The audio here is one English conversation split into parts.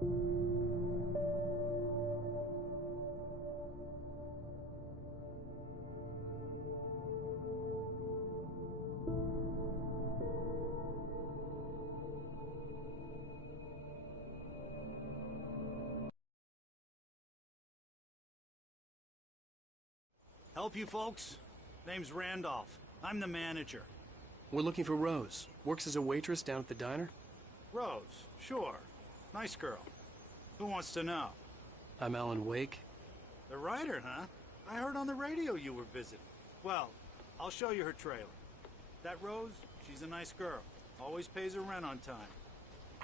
Help you folks? Name's Randolph. I'm the manager. We're looking for Rose. Works as a waitress down at the diner? Rose, sure. Nice girl. Who wants to know? I'm Alan Wake. The writer, huh? I heard on the radio you were visiting. Well, I'll show you her trailer. That Rose, she's a nice girl. Always pays her rent on time.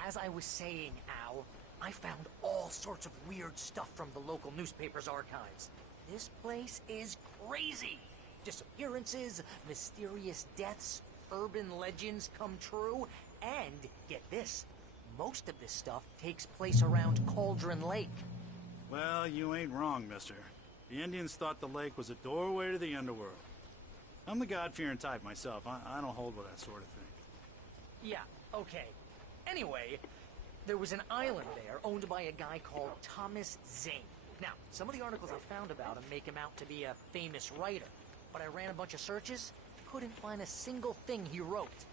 As I was saying, Al, I found all sorts of weird stuff from the local newspaper's archives. This place is crazy. Disappearances, mysterious deaths, urban legends come true, and, get this, most of this stuff takes place around Cauldron Lake. Well, you ain't wrong, mister. The Indians thought the lake was a doorway to the underworld. I'm the God-fearing type myself. I don't hold with that sort of thing. Yeah, okay. Anyway, there was an island there owned by a guy called Thomas Zane. Now, some of the articles I found about him make him out to be a famous writer, but I ran a bunch of searches, couldn't find a single thing he wrote.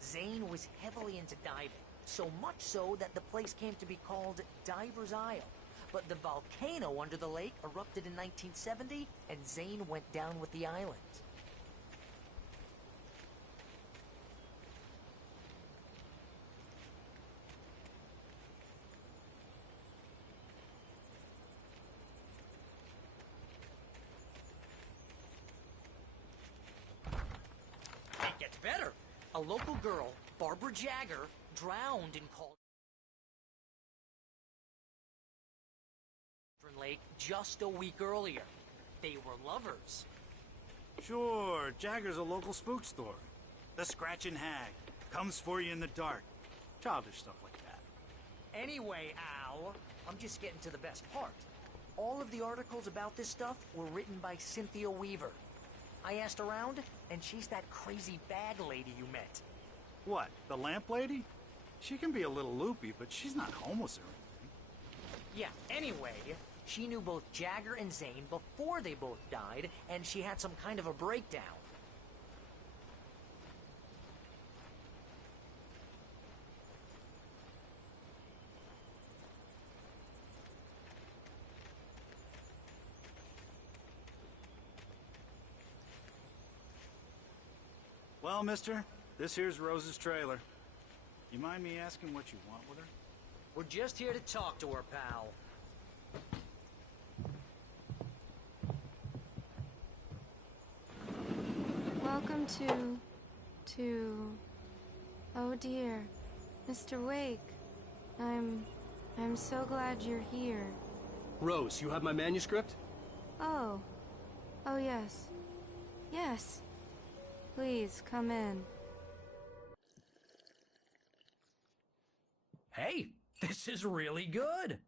Zane was heavily into diving, so much so that the place came to be called Diver's Isle. But the volcano under the lake erupted in 1970, and Zane went down with the island. It gets better. A local girl, Barbara Jagger, drowned in Cauldron Lake just a week earlier. They were lovers. Sure, Jagger's a local spook store. The Scratching Hag. Comes for you in the dark. Childish stuff like that. Anyway, Al, I'm just getting to the best part. All of the articles about this stuff were written by Cynthia Weaver. I asked around, and she's that crazy bag lady you met. What, the lamp lady? She can be a little loopy, but she's not homeless or anything. Yeah, anyway, she knew both Jagger and Zane before they both died, and she had some kind of a breakdown. Well, mister, this here's Rose's trailer. You mind me asking what you want with her? We're just here to talk to her, pal. Welcome to... Oh dear, Mr. Wake. I'm so glad you're here. Rose, you have my manuscript? Oh. Oh yes. Yes. Please, come in. Hey, this is really good.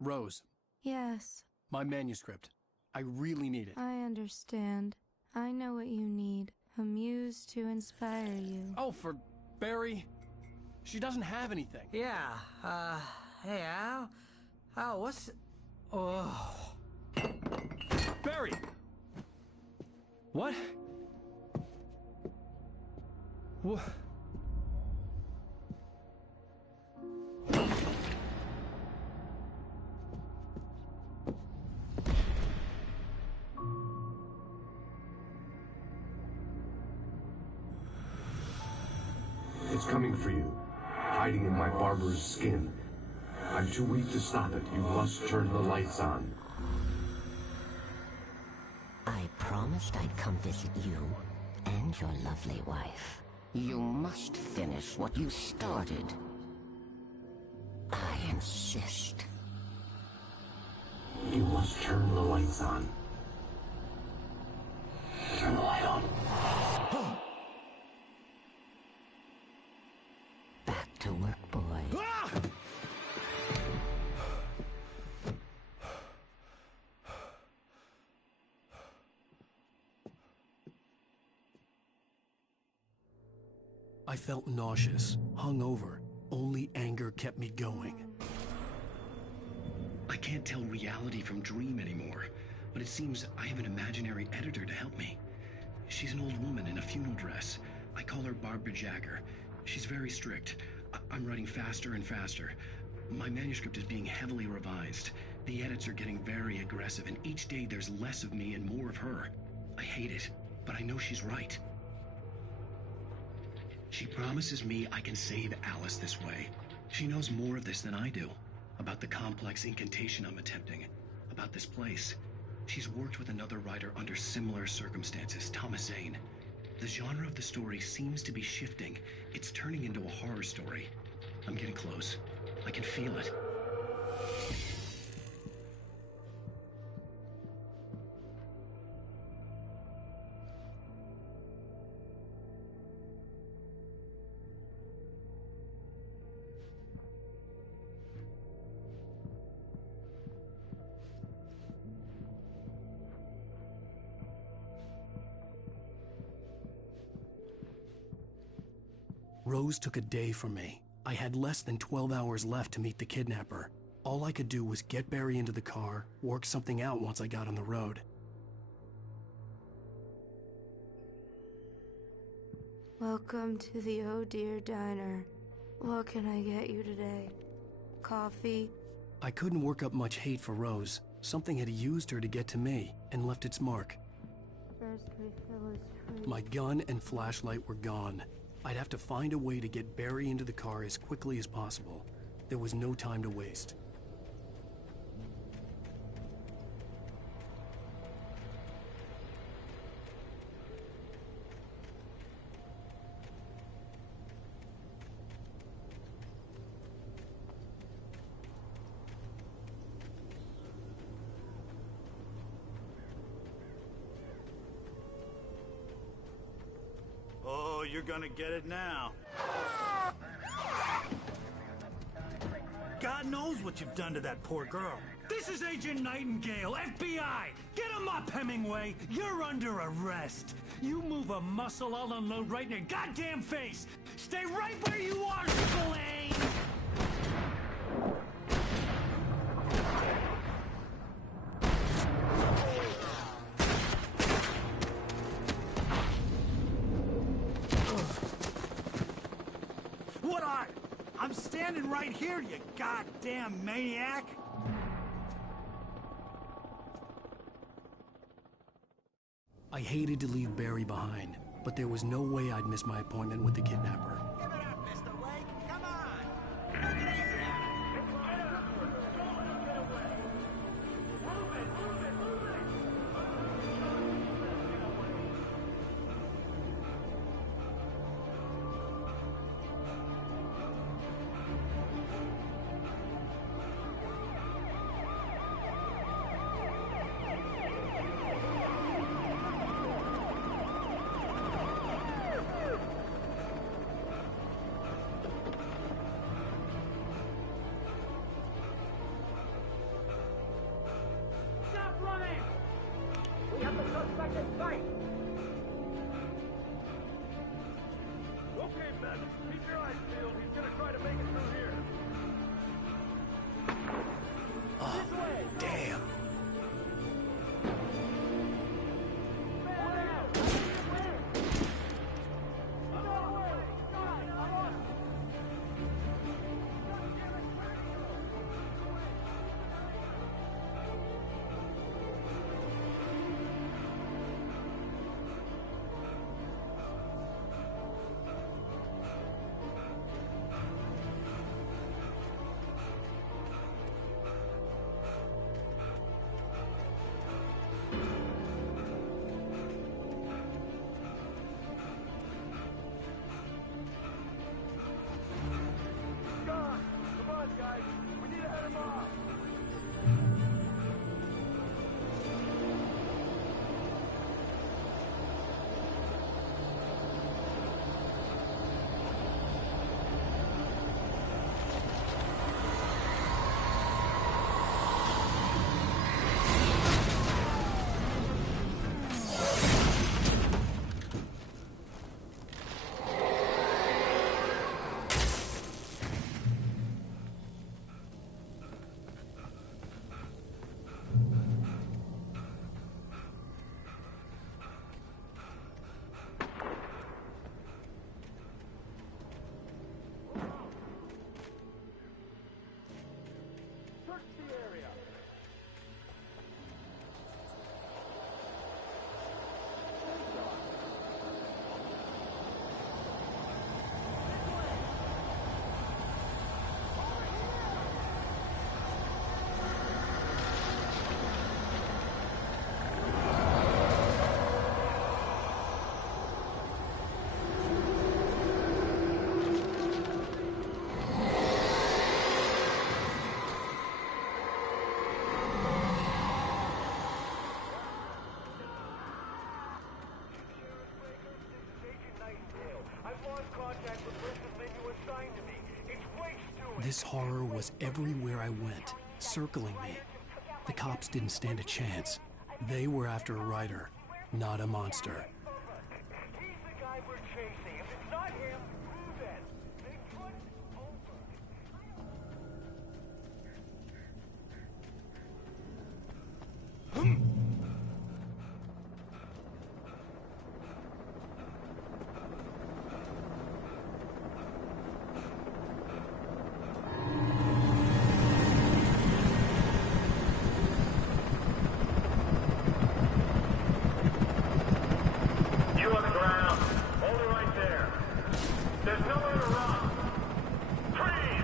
Rose, Yes, my manuscript. I really need it. I understand. I know what you need. A muse to inspire you. Oh, for Barry? She doesn't have anything. Yeah, hey, Al? Al, what's... Oh... Barry! What? What? It's coming for you, hiding in my barber's skin. I'm too weak to stop it. You must turn the lights on. I promised I'd come visit you and your lovely wife. You must finish what you started. I insist. You must turn the lights on. Turn the light on. Back to work, boy. I felt nauseous, hungover, Only anger kept me going. I can't tell reality from dream anymore, but it seems I have an imaginary editor to help me. She's an old woman in a funeral dress. I call her Barbara Jagger. She's very strict. I'm writing faster and faster. My manuscript is being heavily revised. The edits are getting very aggressive, and each day there's less of me and more of her. I hate it, but I know she's right. She promises me I can save Alice this way. She knows more of this than I do. About the complex incantation I'm attempting. About this place. She's worked with another writer under similar circumstances, Thomas Zane. The genre of the story seems to be shifting. It's turning into a horror story. I'm getting close. I can feel it. Rose took a day from me. I had less than 12 hours left to meet the kidnapper. All I could do was get Barry into the car, work something out once I got on the road. Welcome to the Oh Dear Diner. What can I get you today? Coffee? I couldn't work up much hate for Rose. Something had used her to get to me and left its mark. First refill is free. My gun and flashlight were gone. I'd have to find a way to get Barry into the car as quickly as possible. There was no time to waste. Oh, you're gonna get it now. God knows what you've done to that poor girl. This is Agent Nightingale, FBI! Get him up, Hemingway! You're under arrest! You move a muscle, I'll unload right in your goddamn face! Stay right where you are, Spillane! What are? I'm standing right here, you goddamn maniac! I hated to leave Barry behind, but there was no way I'd miss my appointment with the kidnapper. Give it up, Mr. Wake. Come on. Take it easy. Search the area. This horror was everywhere I went, circling me. The cops didn't stand a chance. They were after a writer, not a monster. He's the guy we're chasing. If it's not him, who then? Bigfoot? You on the ground. Hold it right there. There's nowhere to run. Freeze!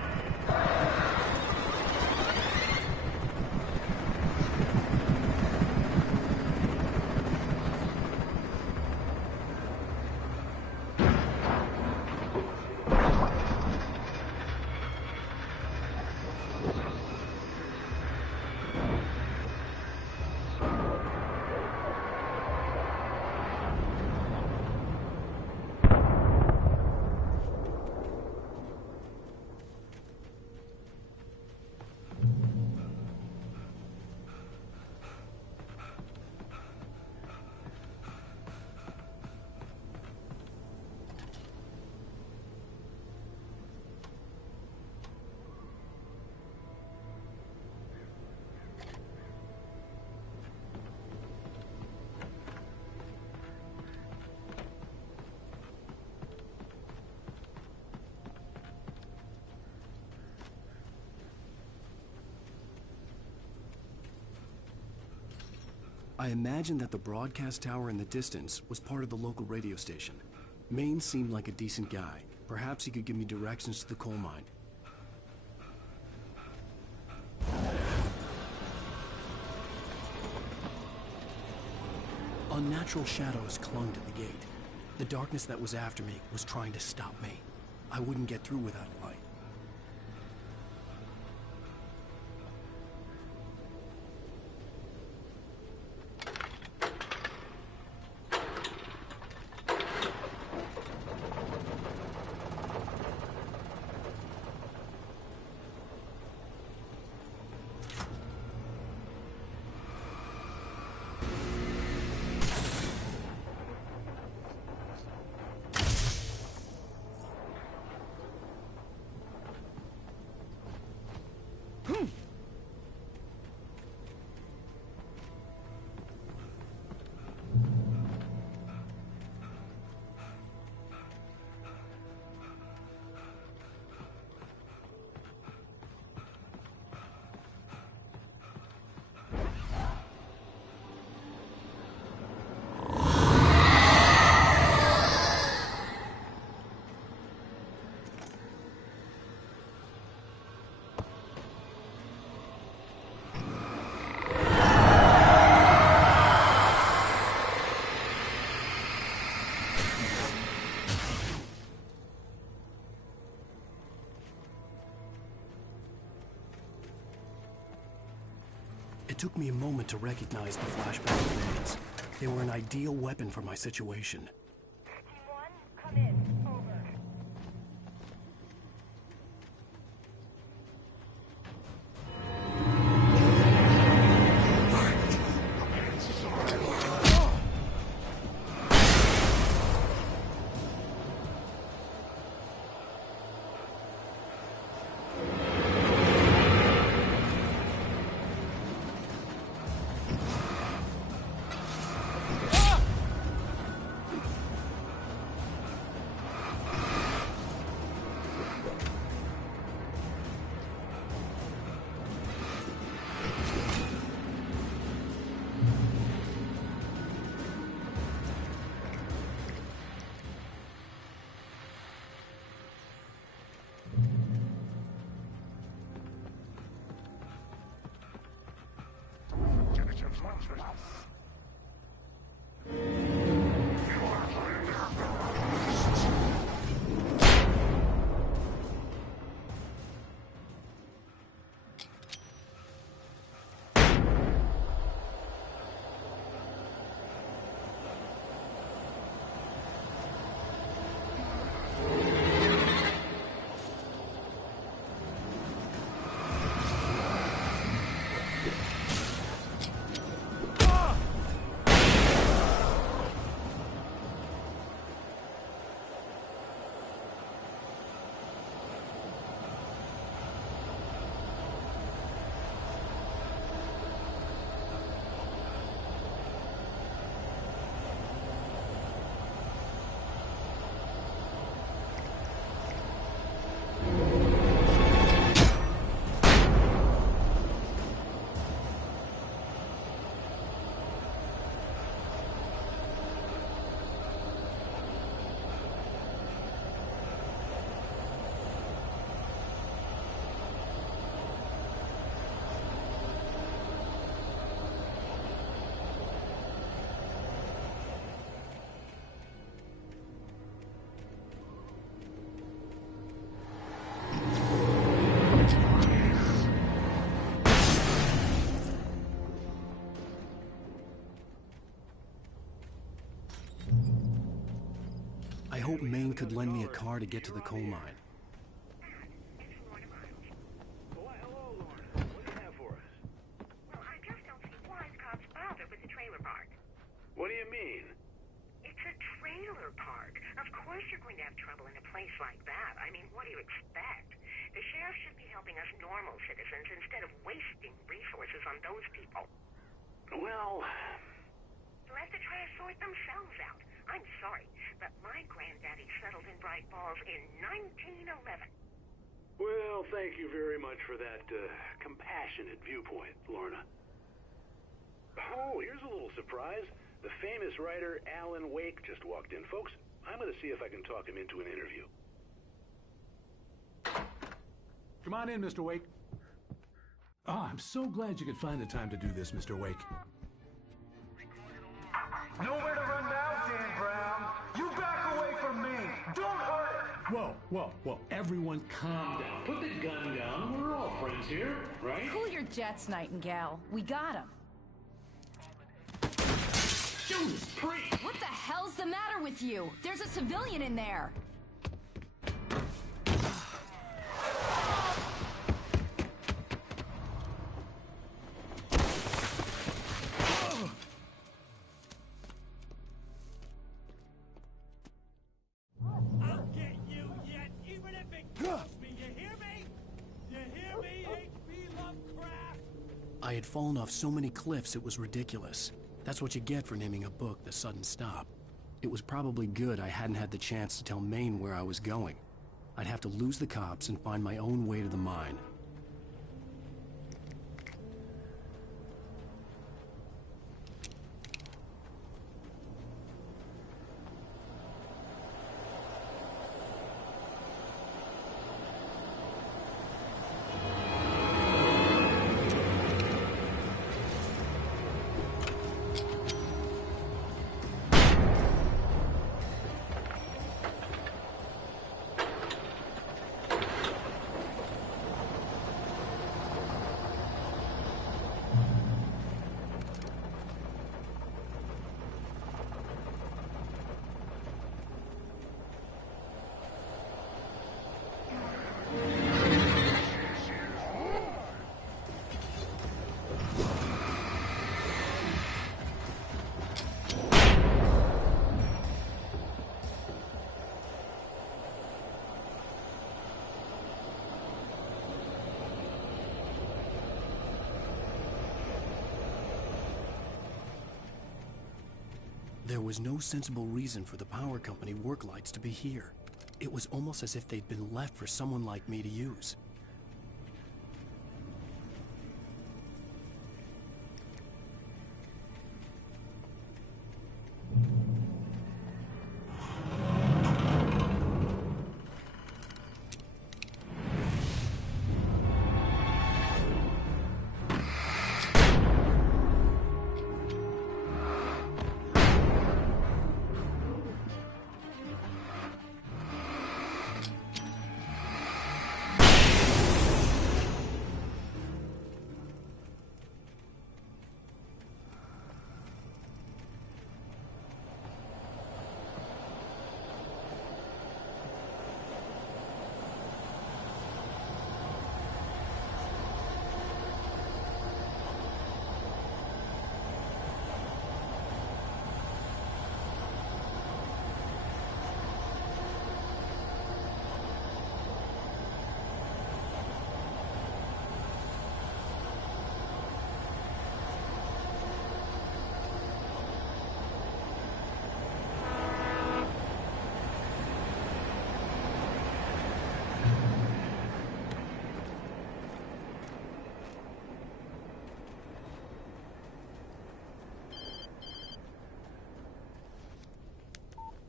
I imagined that the broadcast tower in the distance was part of the local radio station. Maine seemed like a decent guy. Perhaps he could give me directions to the coal mine. Unnatural shadows clung to the gate. The darkness that was after me was trying to stop me. I wouldn't get through without a light. It took me a moment to recognize the flashbang grenades. They were an ideal weapon for my situation. Team 1, come in. Over. I hope Maine could lend me a car to get to the coal mine. Why, hello, Lorna. What do you have for us? Well, I just don't see why the cops bother with the trailer park. What do you mean? It's a trailer park. Of course you're going to have trouble in a place like that. I mean, what do you expect? The sheriff should be helping us normal citizens instead of wasting resources on those people. Well... Let the trash sort themselves out. I'm sorry, but my granddaddy settled in Bright Falls in 1911. Well, thank you very much for that, compassionate viewpoint, Lorna. Oh, here's a little surprise. The famous writer Alan Wake just walked in. Folks, I'm gonna see if I can talk him into an interview. Come on in, Mr. Wake. Oh, I'm so glad you could find the time to do this, Mr. Wake. Nowhere to run now, Dan Brown. You back away from me. Don't hurt it. Whoa. Everyone calm down. Put the gun down. We're all friends here, right? Cool your jets, Nightingale. We got him. Judas Priest! What the hell's the matter with you? There's a civilian in there. I had fallen off so many cliffs it was ridiculous. That's what you get for naming a book The Sudden Stop. It was probably good I hadn't had the chance to tell Maine where I was going. I'd have to lose the cops and find my own way to the mine. There was no sensible reason for the power company work lights to be here. It was almost as if they'd been left for someone like me to use.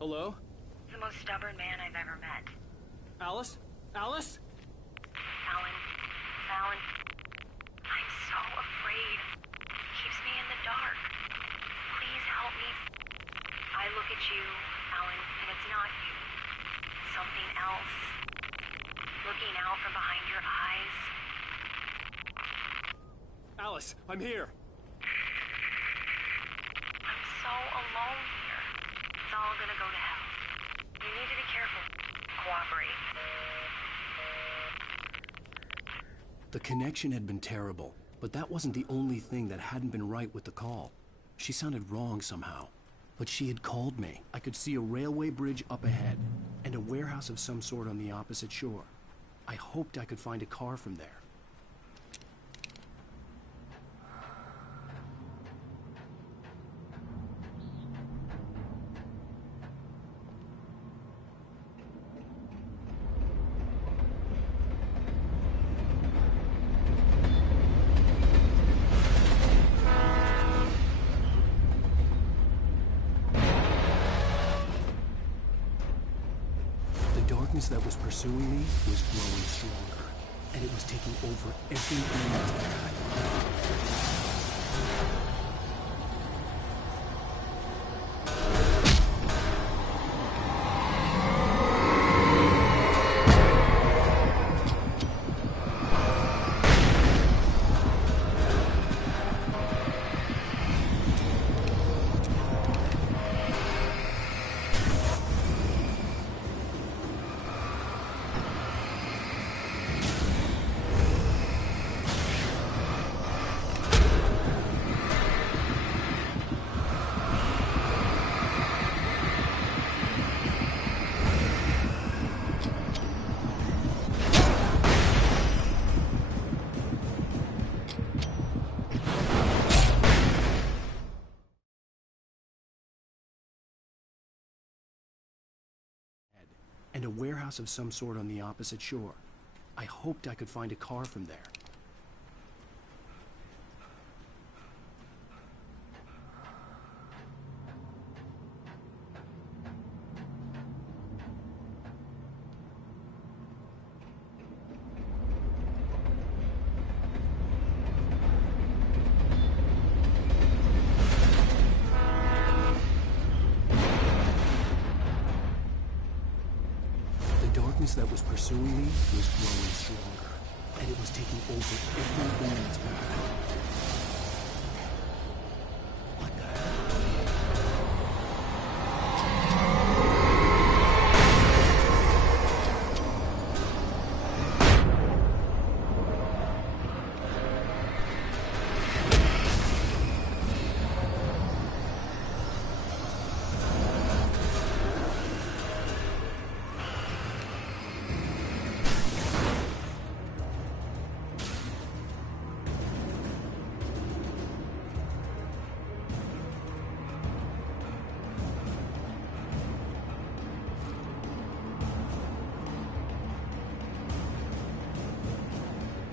Hello? The most stubborn man I've ever met. Alice? Alice? Alan. Alan. I'm so afraid. It keeps me in the dark. Please help me. I look at you, Alan, and it's not you. Something else. Looking out from behind your eyes. Alice, I'm here. I'm so alone here. It's all gonna go to hell. You need to be careful. Cooperate. The connection had been terrible, but that wasn't the only thing that hadn't been right with the call. She sounded wrong somehow. But she had called me. I could see a railway bridge up ahead, and a warehouse of some sort on the opposite shore. I hoped I could find a car from there. The darkness that was pursuing me was growing stronger, and it was taking over everything in its path. And a warehouse of some sort on the opposite shore. I hoped I could find a car from there. The darkness that was pursuing me was growing stronger, and it was taking over everything in its path.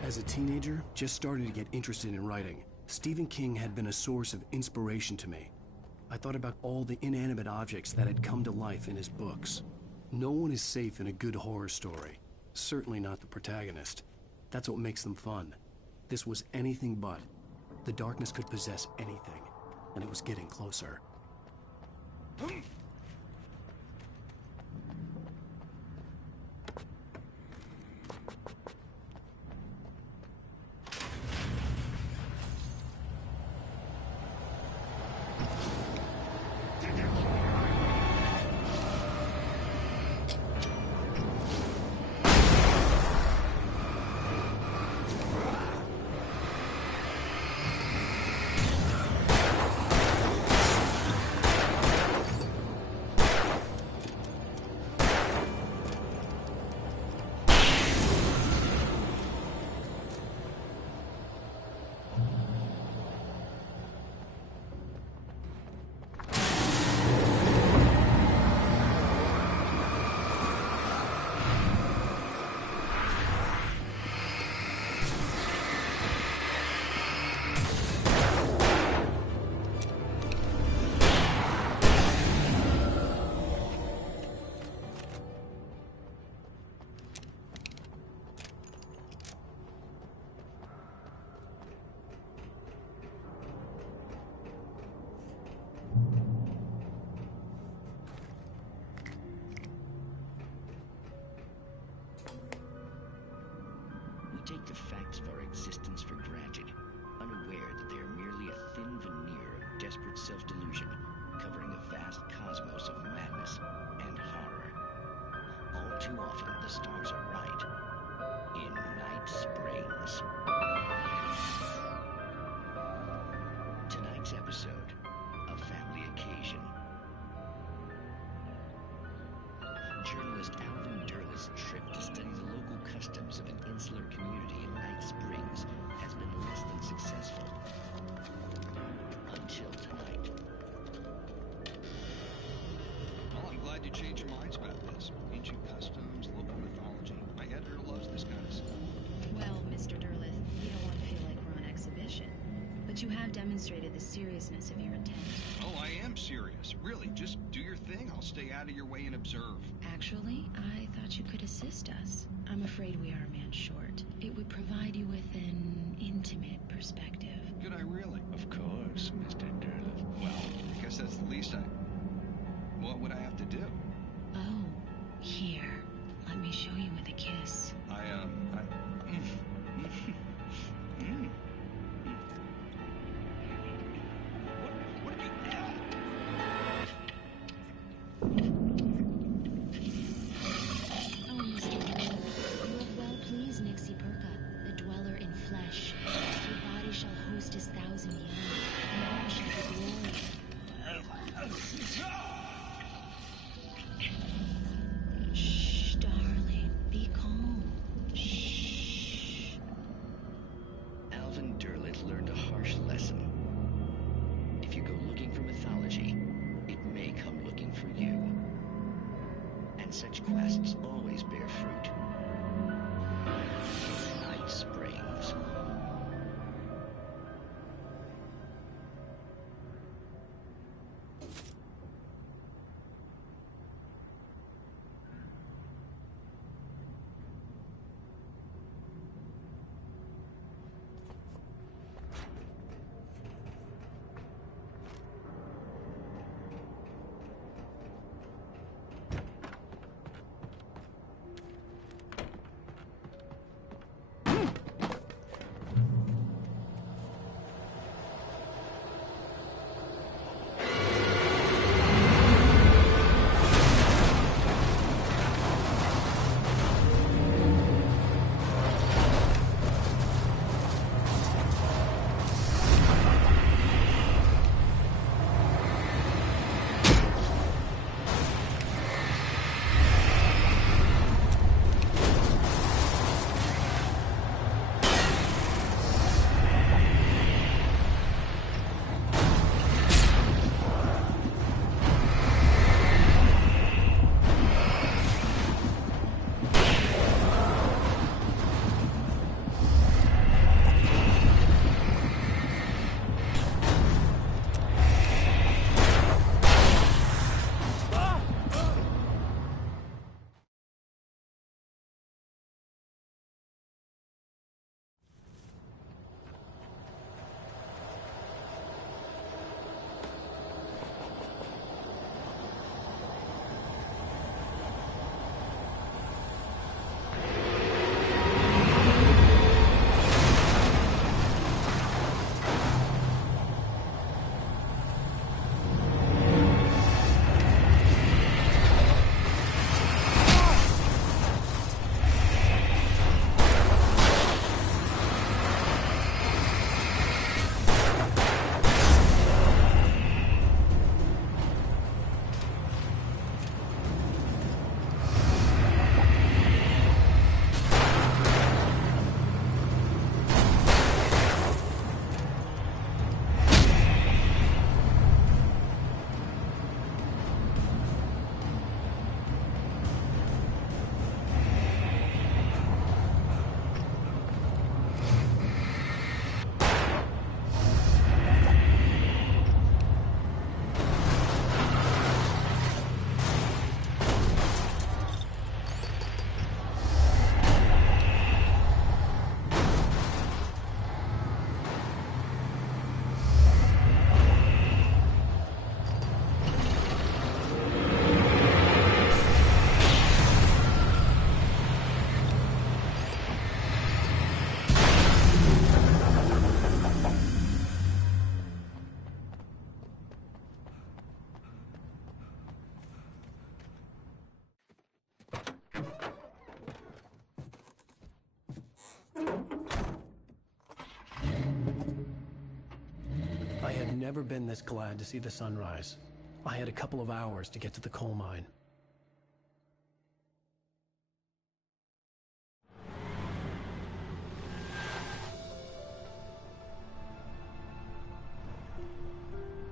As a teenager, just starting to get interested in writing, Stephen King had been a source of inspiration to me. I thought about all the inanimate objects that had come to life in his books. No one is safe in a good horror story. Certainly not the protagonist. That's what makes them fun. This was anything but. The darkness could possess anything, and it was getting closer. too often the stars are right. In Night Springs. Tonight's episode, A Family Occasion. Journalist Alvin Derlis' trip to study the local customs of an insular community in Night Springs has been less than successful. Until tonight. Well, I'm glad you changed your minds about this. Ancient customs, local mythology. My editor loves this kind of stuff. Well, Mr. Derlith, we don't want to feel like we're on exhibition. But you have demonstrated the seriousness of your intent. Oh, I am serious. Really, just do your thing. I'll stay out of your way and observe. Actually, I thought you could assist us. I'm afraid we are a man short. It would provide you with an intimate perspective. Could I really? Of course, Mr. Derlith. Well, I guess that's the least I... What would I have to do? Oh, here. Let me show you with a kiss. Oh, Mr. Derlith, you have well pleased Nixie Perka, the dweller in flesh. Your body shall host his 1,000 young, and all shall be glory. Shh, darling, be calm. Shh. Alvin Derlith learned a harsh lesson. If you go looking for mythology, it may come looking for you. And such quests always bear fruit. Night Springs. never been this glad to see the sunrise. I had a couple of hours to get to the coal mine.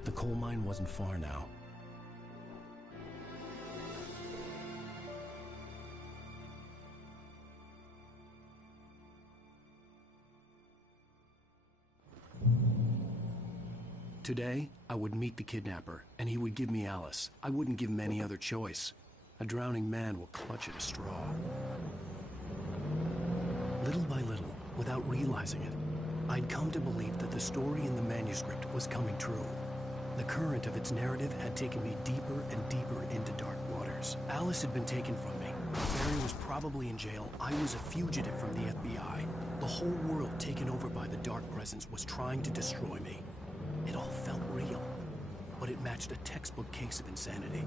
The coal mine wasn't far now. Today, I would meet the kidnapper, and he would give me Alice. I wouldn't give him any other choice. A drowning man will clutch at a straw. Little by little, without realizing it, I'd come to believe that the story in the manuscript was coming true. The current of its narrative had taken me deeper and deeper into dark waters. Alice had been taken from me. Barry was probably in jail. I was a fugitive from the FBI. The whole world taken over by the Dark Presence was trying to destroy me. It all felt real, but it matched a textbook case of insanity.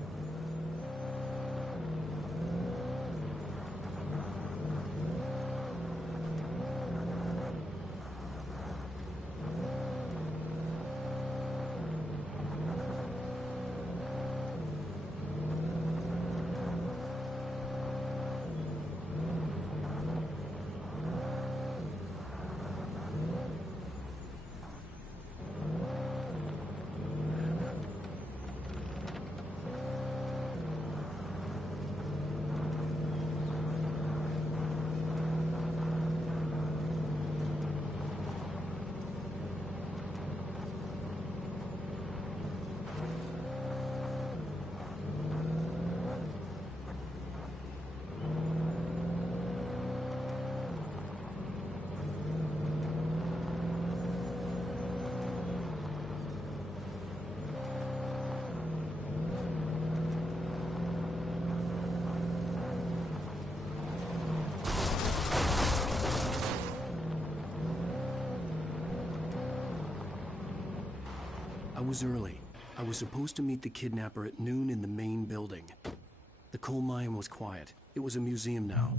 I was early. I was supposed to meet the kidnapper at noon in the main building. The coal mine was quiet. It was a museum now.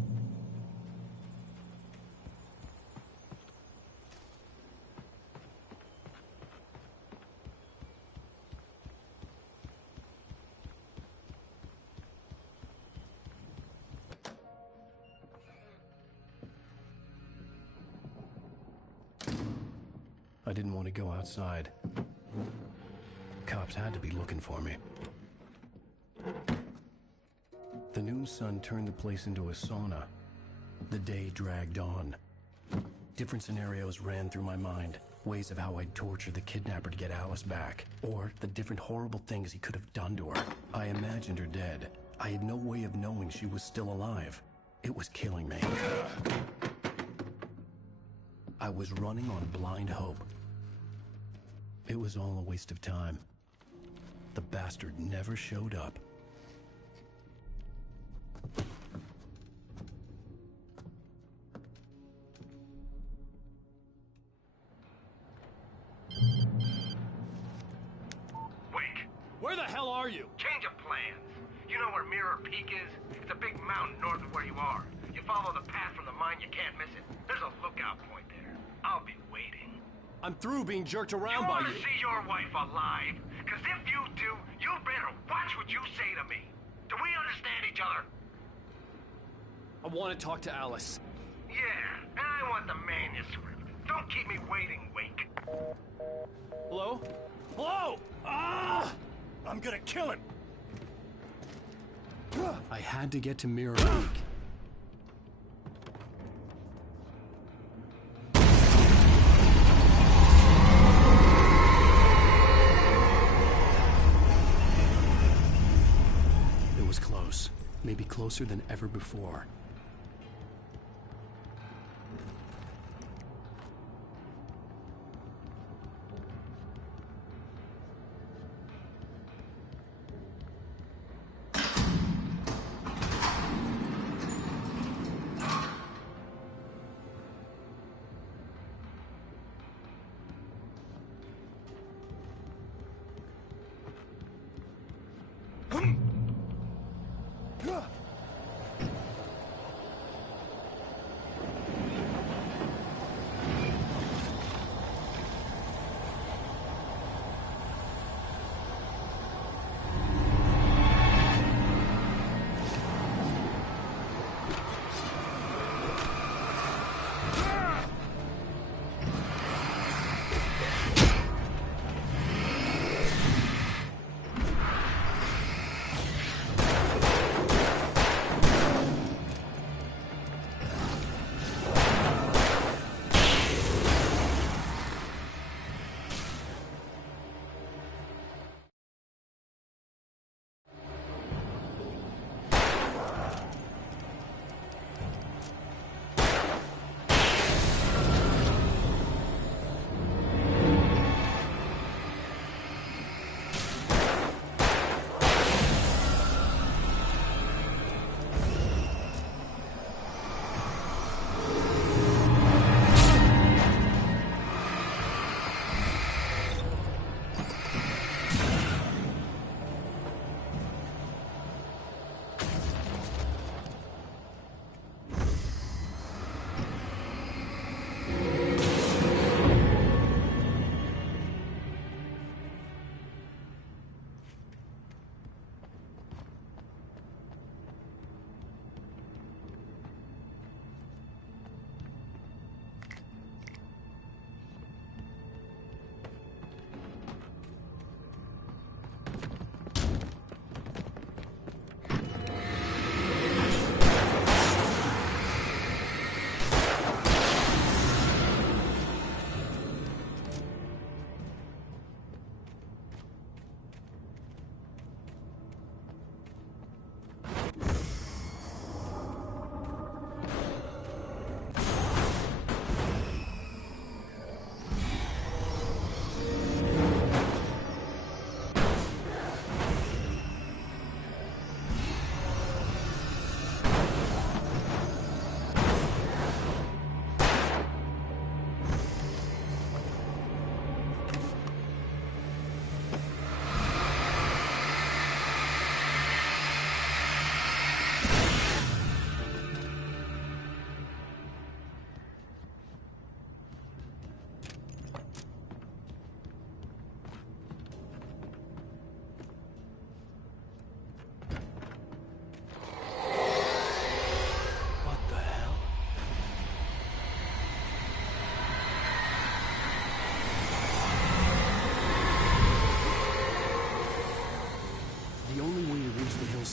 I didn't want to go outside. Cops had to be looking for me. The noon sun turned the place into a sauna. The day dragged on. Different scenarios ran through my mind. Ways of how I'd torture the kidnapper to get Alice back. Or the different horrible things he could have done to her. I imagined her dead. I had no way of knowing she was still alive. It was killing me. I was running on blind hope. It was all a waste of time. The bastard never showed up. Wake! Where the hell are you? Change of plans. You know where Mirror Peak is? It's a big mountain north of where you are. You follow the path from the mine, you can't miss it. There's a lookout point there. I'll be waiting. I'm through being jerked around You by want you. to see your wife alive? Because if you do, you better watch what you say to me. Do we understand each other? I want to talk to Alice. Yeah, and I want the manuscript. Don't keep me waiting, Wake. Hello? Hello! Ah! I'm gonna kill him! I had to get to Mirror Peak. It was close. Maybe closer than ever before.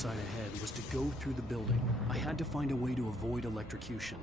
side ahead was to go through the building. I had to find a way to avoid electrocution.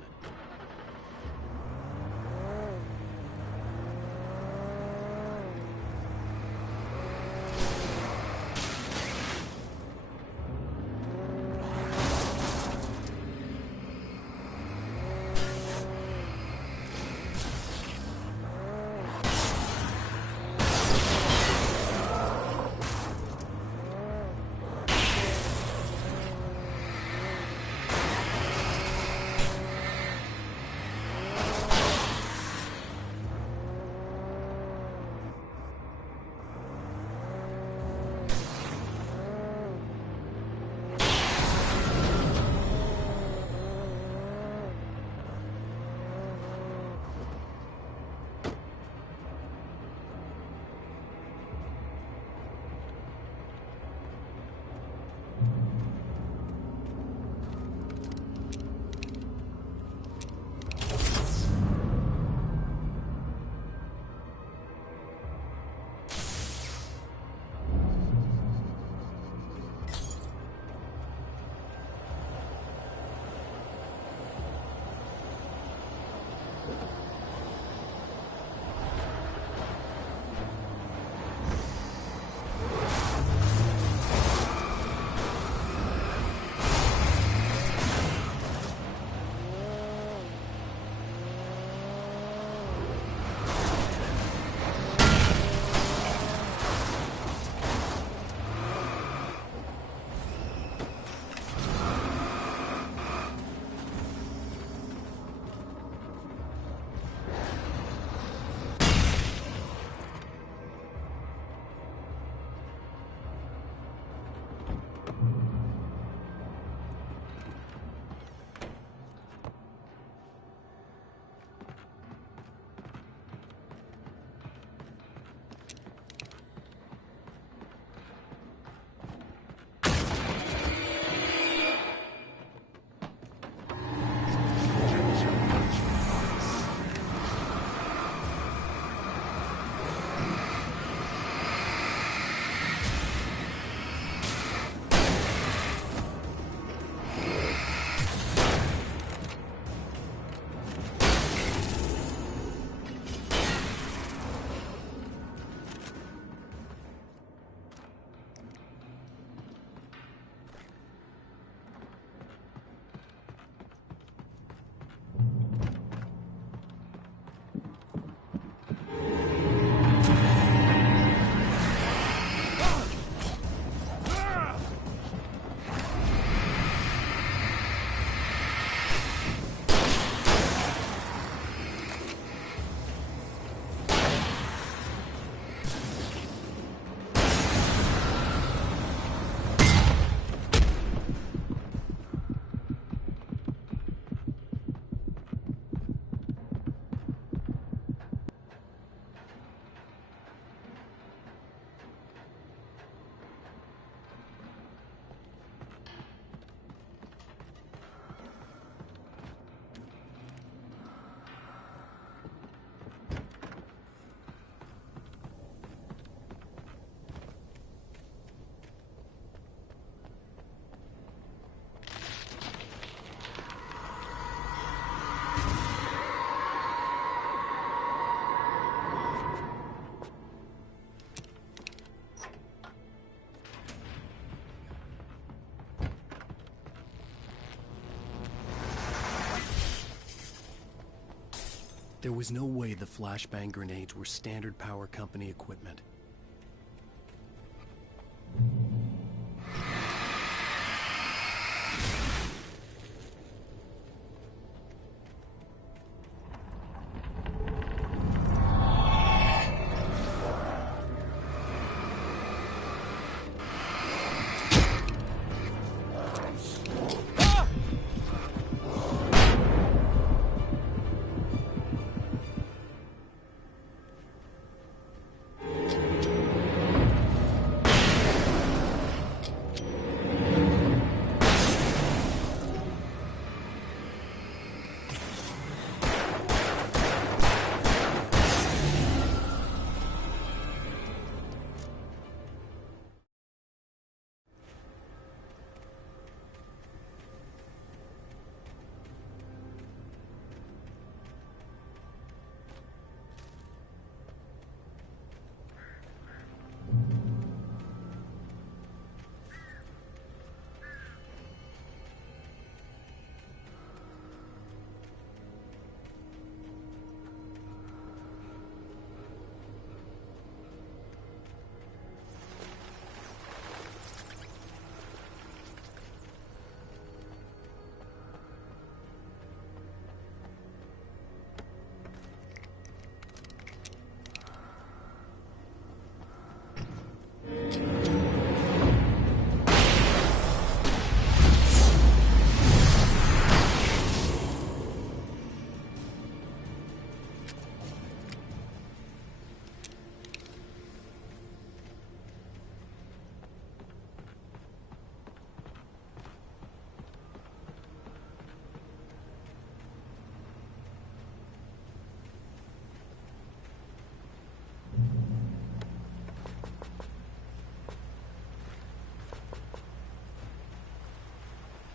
There was no way the flashbang grenades were standard power company equipment.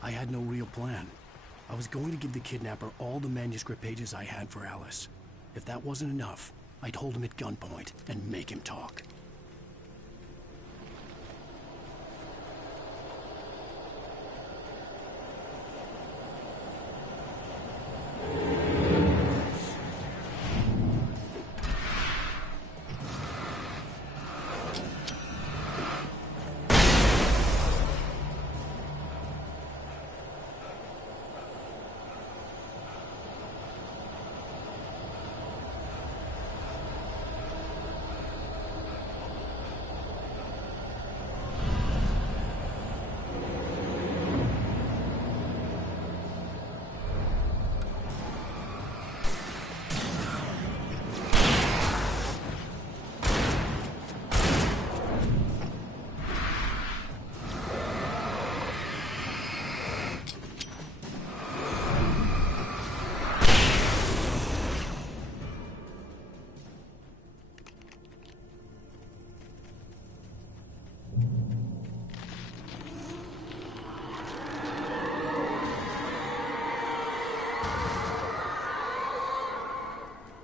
I had no real plan. I was going to give the kidnapper all the manuscript pages I had for Alice. If that wasn't enough, I'd hold him at gunpoint and make him talk.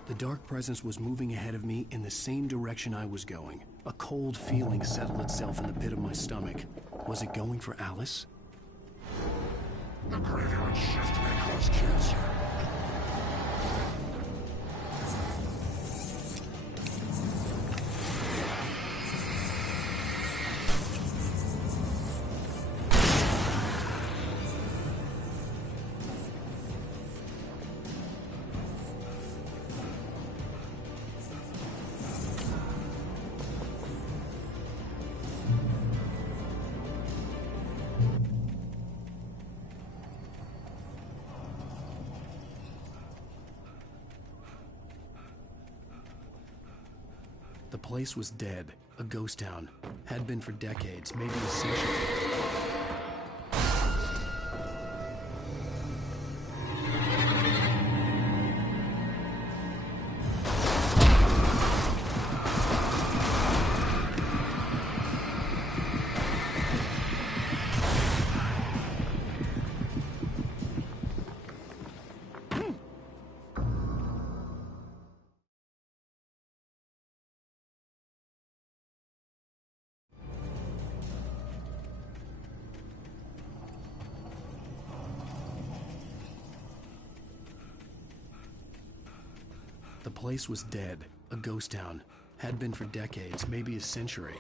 The dark presence was moving ahead of me in the same direction I was going. A cold feeling settled itself in the pit of my stomach. Was it going for Alice? The graveyard shift may cause cancer. The place was dead, a ghost town. Had been for decades, maybe a century. The place was dead, a ghost town. Had been for decades, maybe a century.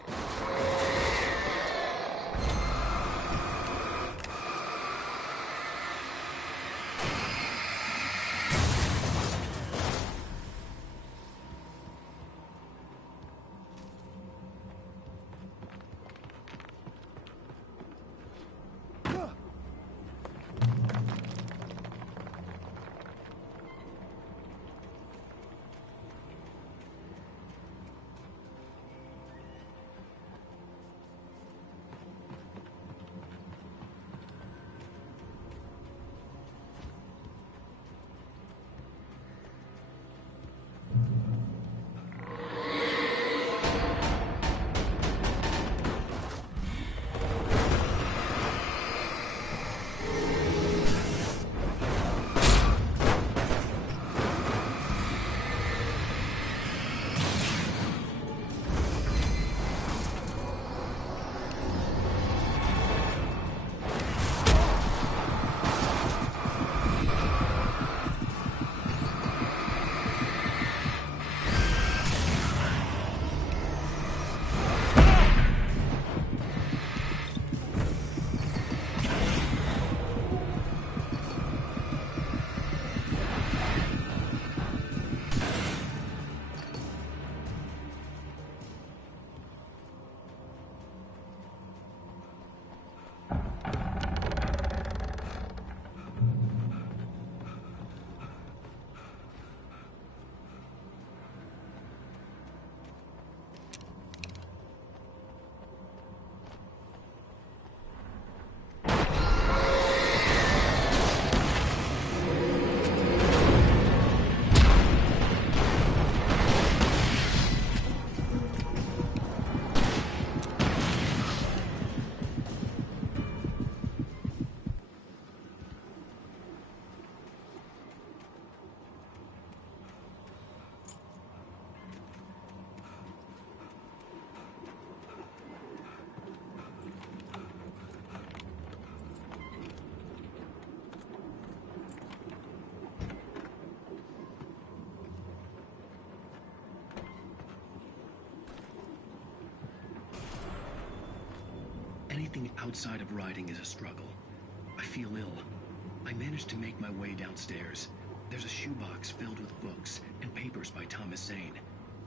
Anything outside of riding is a struggle. I feel ill. I managed to make my way downstairs. There's a shoebox filled with books and papers by Thomas Zane.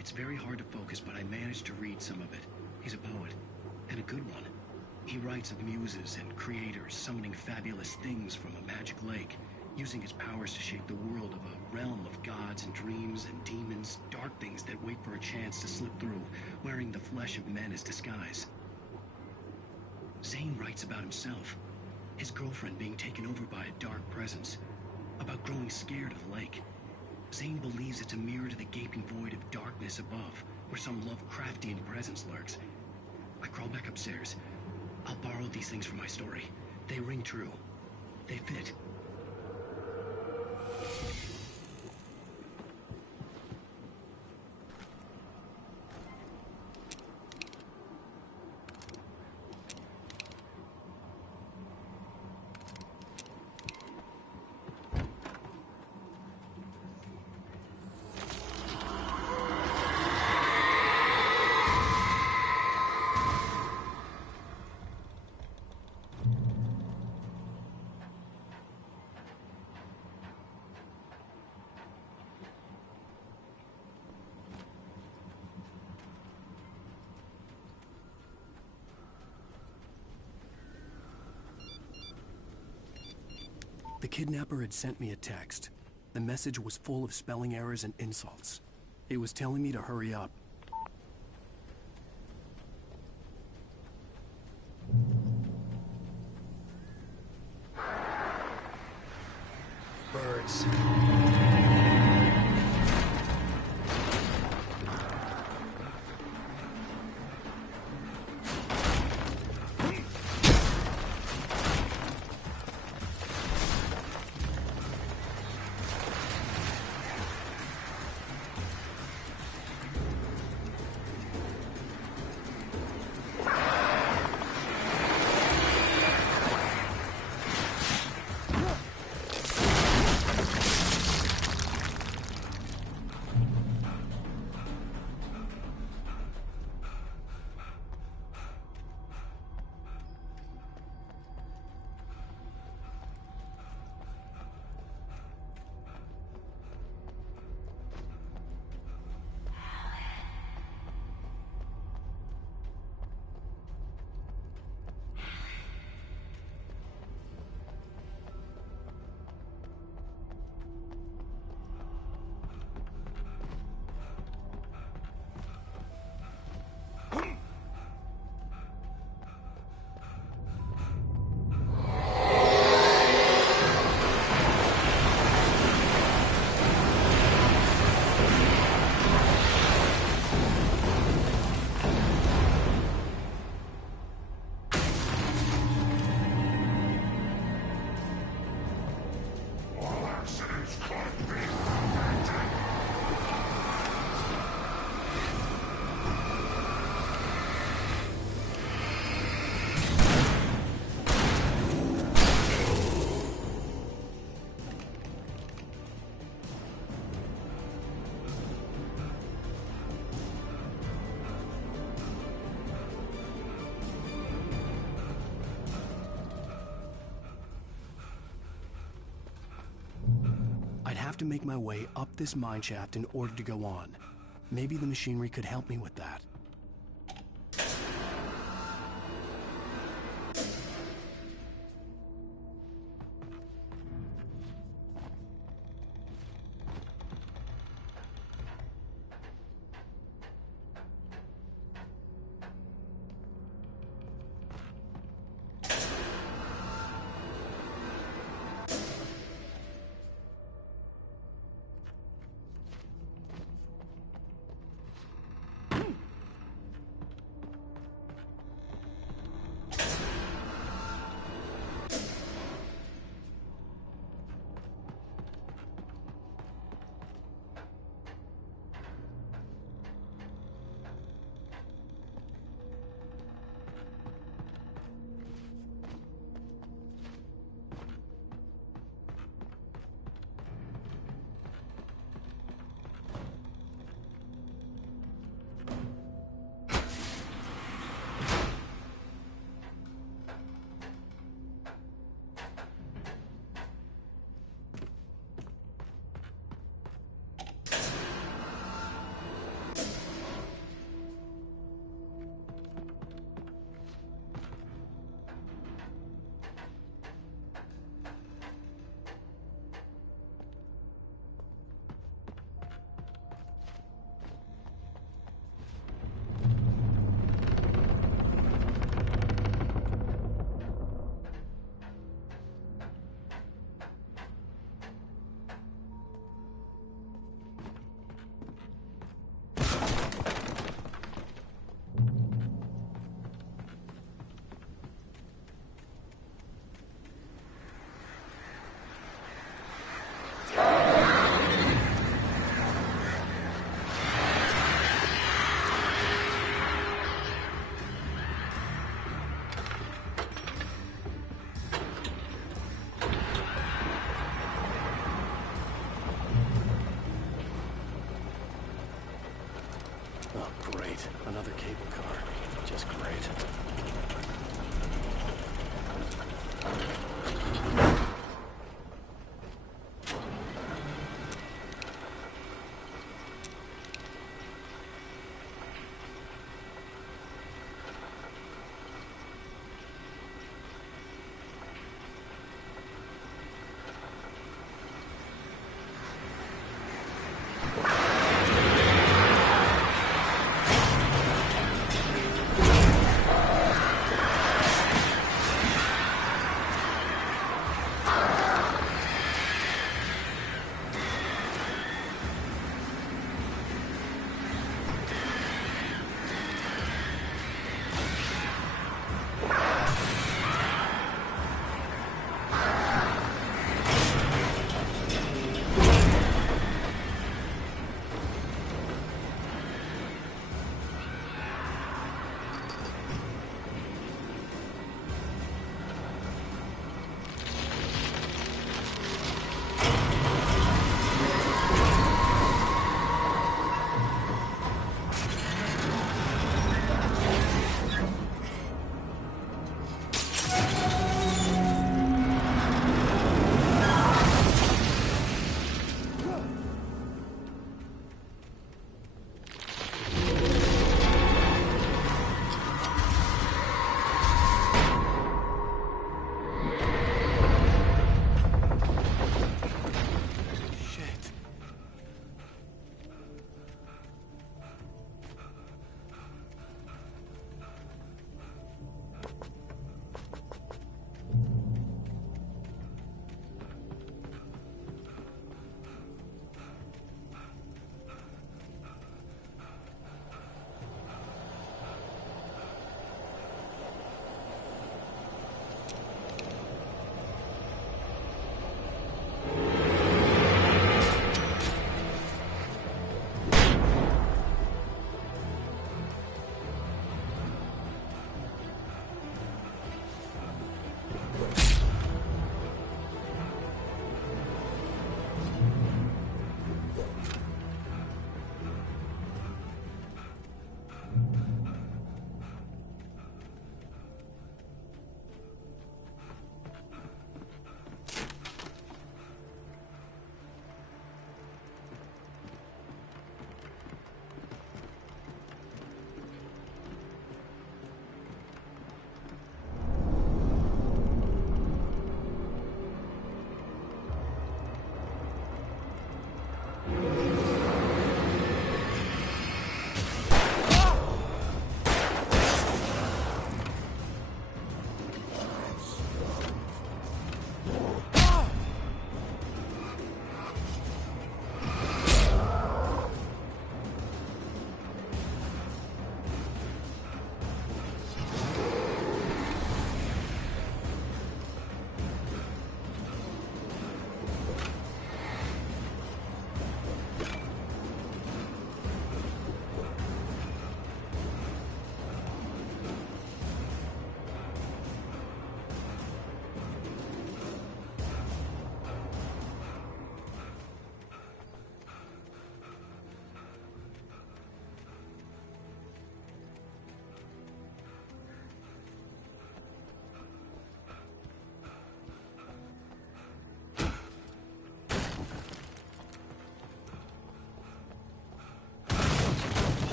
It's very hard to focus, but I managed to read some of it. He's a poet, and a good one. He writes of muses and creators summoning fabulous things from a magic lake, using his powers to shape the world of a realm of gods and dreams and demons, dark things that wait for a chance to slip through, wearing the flesh of men as disguise. Zane writes about himself, his girlfriend being taken over by a dark presence, about growing scared of the lake. Zane believes it's a mirror to the gaping void of darkness above, where some Lovecraftian presence lurks. I crawl back upstairs. I'll borrow these things for my story. They ring true. They fit. The kidnapper had sent me a text. The message was full of spelling errors and insults. It was telling me to hurry up. Birds. I'd have to make my way up this mineshaft in order to go on. Maybe the machinery could help me with that. Oh, great. Another cable car. Just great.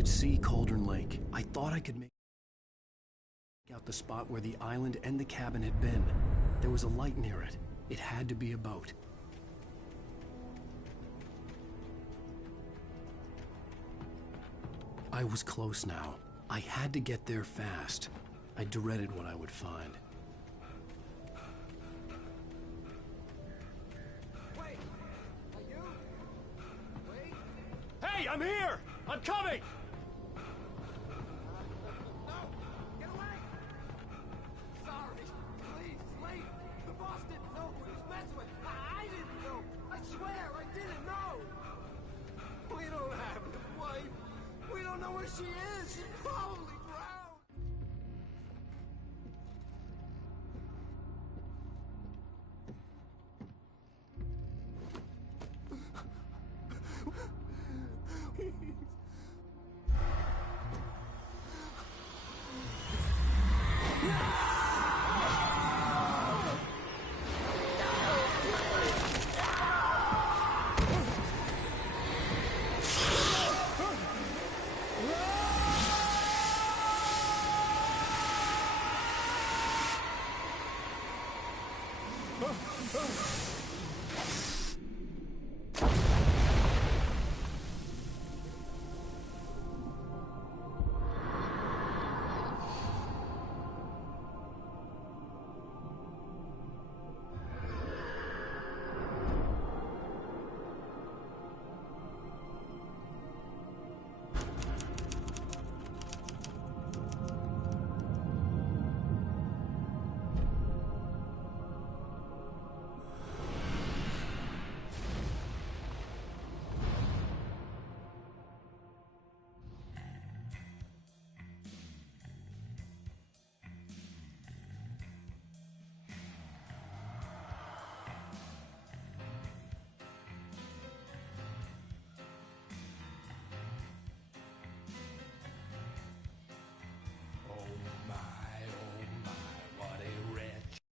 could see Cauldron Lake. I thought I could make out the spot where the island and the cabin had been. There was a light near it. It had to be a boat. I was close now. I had to get there fast. I dreaded what I would find. Wait! Are you? Wait! Hey, I'm here! I'm coming! No! Get away! Sorry. Please, it's late. The boss didn't know who he was messing with. I didn't know. I swear, I didn't know. We don't have his wife. We don't know where she is. She's probably drowned.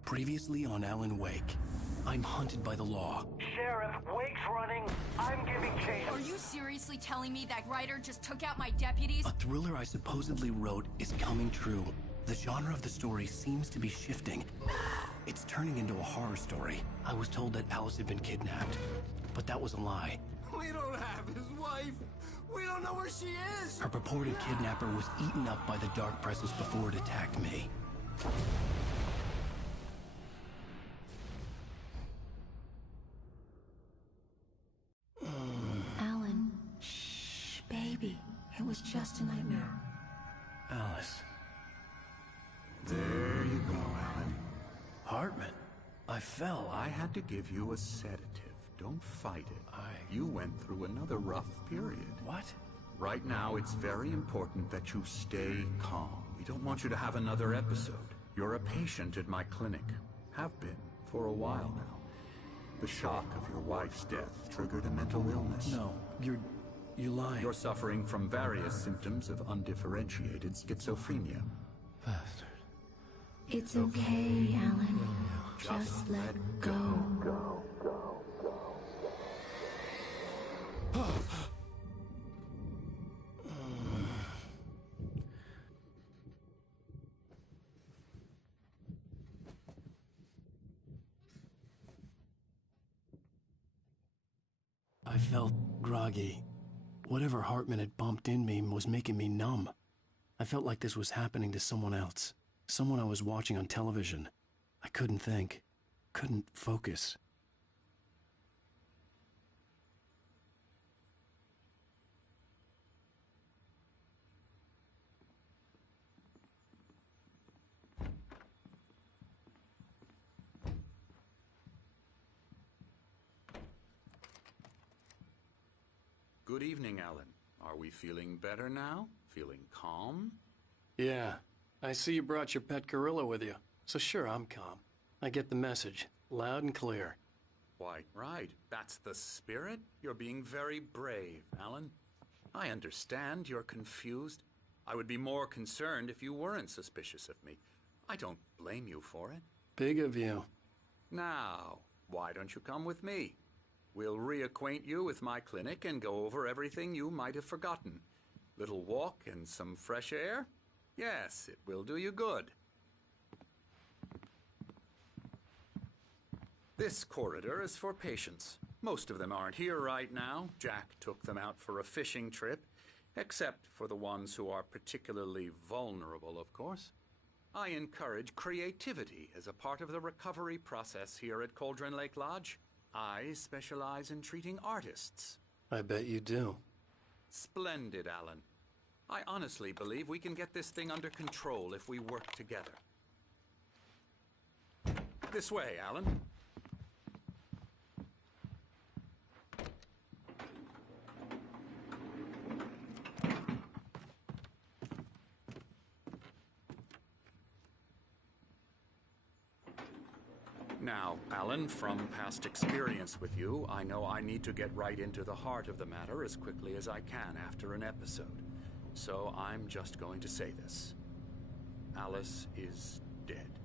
Previously on Alan Wake, I'm hunted by the law. Sheriff, Wake's running. I'm giving chase. Are you seriously telling me that writer just took out my deputies? A thriller I supposedly wrote is coming true. The genre of the story seems to be shifting. It's turning into a horror story. I was told that Alice had been kidnapped, but that was a lie. We don't have his wife. We don't know where she is. Her purported kidnapper was eaten up by the dark presence before it attacked me. Alan, shh, baby. It was just a nightmare. Alice. There you go, Alan. Hartman, I fell. I had to give you a sedative. Don't fight it. You went through another rough period. What? Right now, it's very important that you stay calm. We don't want you to have another episode. You're a patient at my clinic. Have been for a while now. The shock of your wife's death triggered a mental illness. No, you're lying. You're suffering from various symptoms of undifferentiated schizophrenia. Bastard. It's okay, Alan. Just let go. I felt groggy. Whatever Hartman had bumped in me was making me numb. I felt like this was happening to someone else. Someone I was watching on television. I couldn't think. Couldn't focus. Good evening, Alan. Are we feeling better now? Feeling calm? Yeah. I see you brought your pet gorilla with you. So sure, I'm calm. I get the message. Loud and clear. Why, right. That's the spirit. You're being very brave, Alan. I understand you're confused. I would be more concerned if you weren't suspicious of me. I don't blame you for it. Big of you. Now, why don't you come with me? We'll reacquaint you with my clinic and go over everything you might have forgotten. Little walk and some fresh air? Yes, it will do you good. This corridor is for patients. Most of them aren't here right now. Jack took them out for a fishing trip, except for the ones who are particularly vulnerable, of course. I encourage creativity as a part of the recovery process here at Cauldron Lake Lodge. I specialize in treating artists. I bet you do. Splendid, Alan. I honestly believe we can get this thing under control if we work together. This way, Alan. Now, Alan, from past experience with you, I know I need to get right into the heart of the matter as quickly as I can after an episode. So I'm just going to say this. Alice is dead.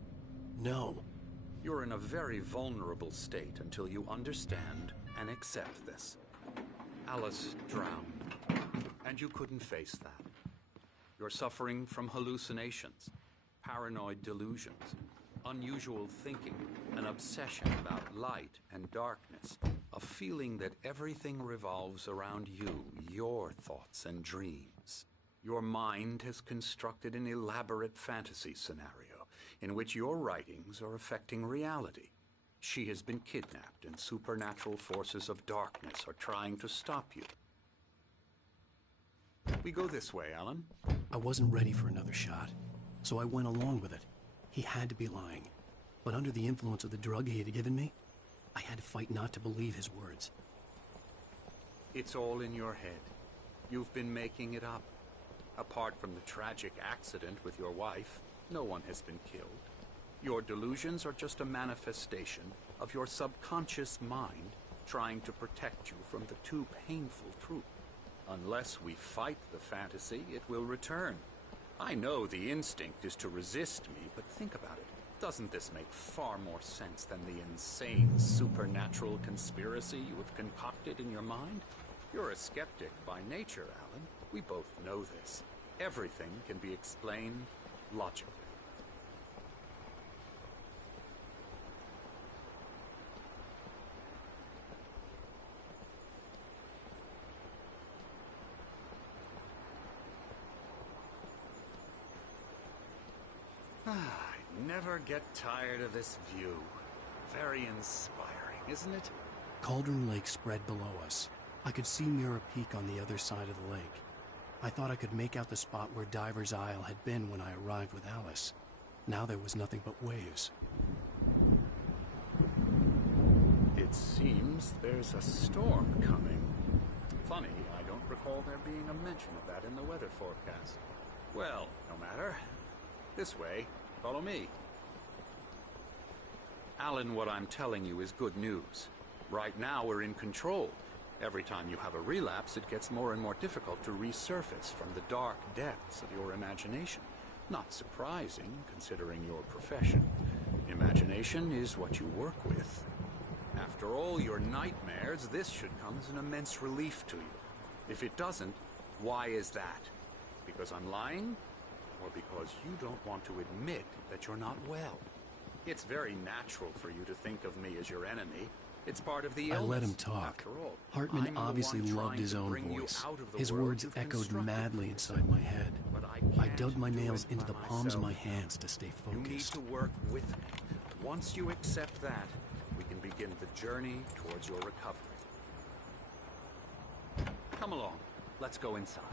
No. You're in a very vulnerable state until you understand and accept this. Alice drowned, and you couldn't face that. You're suffering from hallucinations, paranoid delusions, unusual thinking, an obsession about light and darkness, a feeling that everything revolves around you, your thoughts and dreams. Your mind has constructed an elaborate fantasy scenario in which your writings are affecting reality. She has been kidnapped and supernatural forces of darkness are trying to stop you. We go this way, Alan. I wasn't ready for another shot, so I went along with it. He had to be lying. But under the influence of the drug he had given me, I had to fight not to believe his words. It's all in your head. You've been making it up. Apart from the tragic accident with your wife, no one has been killed. Your delusions are just a manifestation of your subconscious mind trying to protect you from the too painful truth. Unless we fight the fantasy, it will return. I know the instinct is to resist me, but think about it. Doesn't this make far more sense than the insane supernatural conspiracy you have concocted in your mind? You're a skeptic by nature, Alan. We both know this. Everything can be explained logically. I never get tired of this view. Very inspiring, isn't it? Cauldron Lake spread below us. I could see Mirror Peak on the other side of the lake. I thought I could make out the spot where Diver's Isle had been when I arrived with Alice. Now there was nothing but waves. It seems there's a storm coming. Funny, I don't recall there being a mention of that in the weather forecast. Well, no matter. This way. Follow me. Alan, what I'm telling you is good news. Right now, we're in control. Every time you have a relapse, it gets more and more difficult to resurface from the dark depths of your imagination. Not surprising, considering your profession. Imagination is what you work with. After all your nightmares, this should come as an immense relief to you. If it doesn't, why is that? Because I'm lying? Or because you don't want to admit that you're not well? It's very natural for you to think of me as your enemy. It's part of the illness. I let him talk. Hartman obviously loved his own voice. His words echoed madly inside my head. I dug my nails into the palms of my hands to stay focused. You need to work with me. Once you accept that, we can begin the journey towards your recovery. Come along. Let's go inside.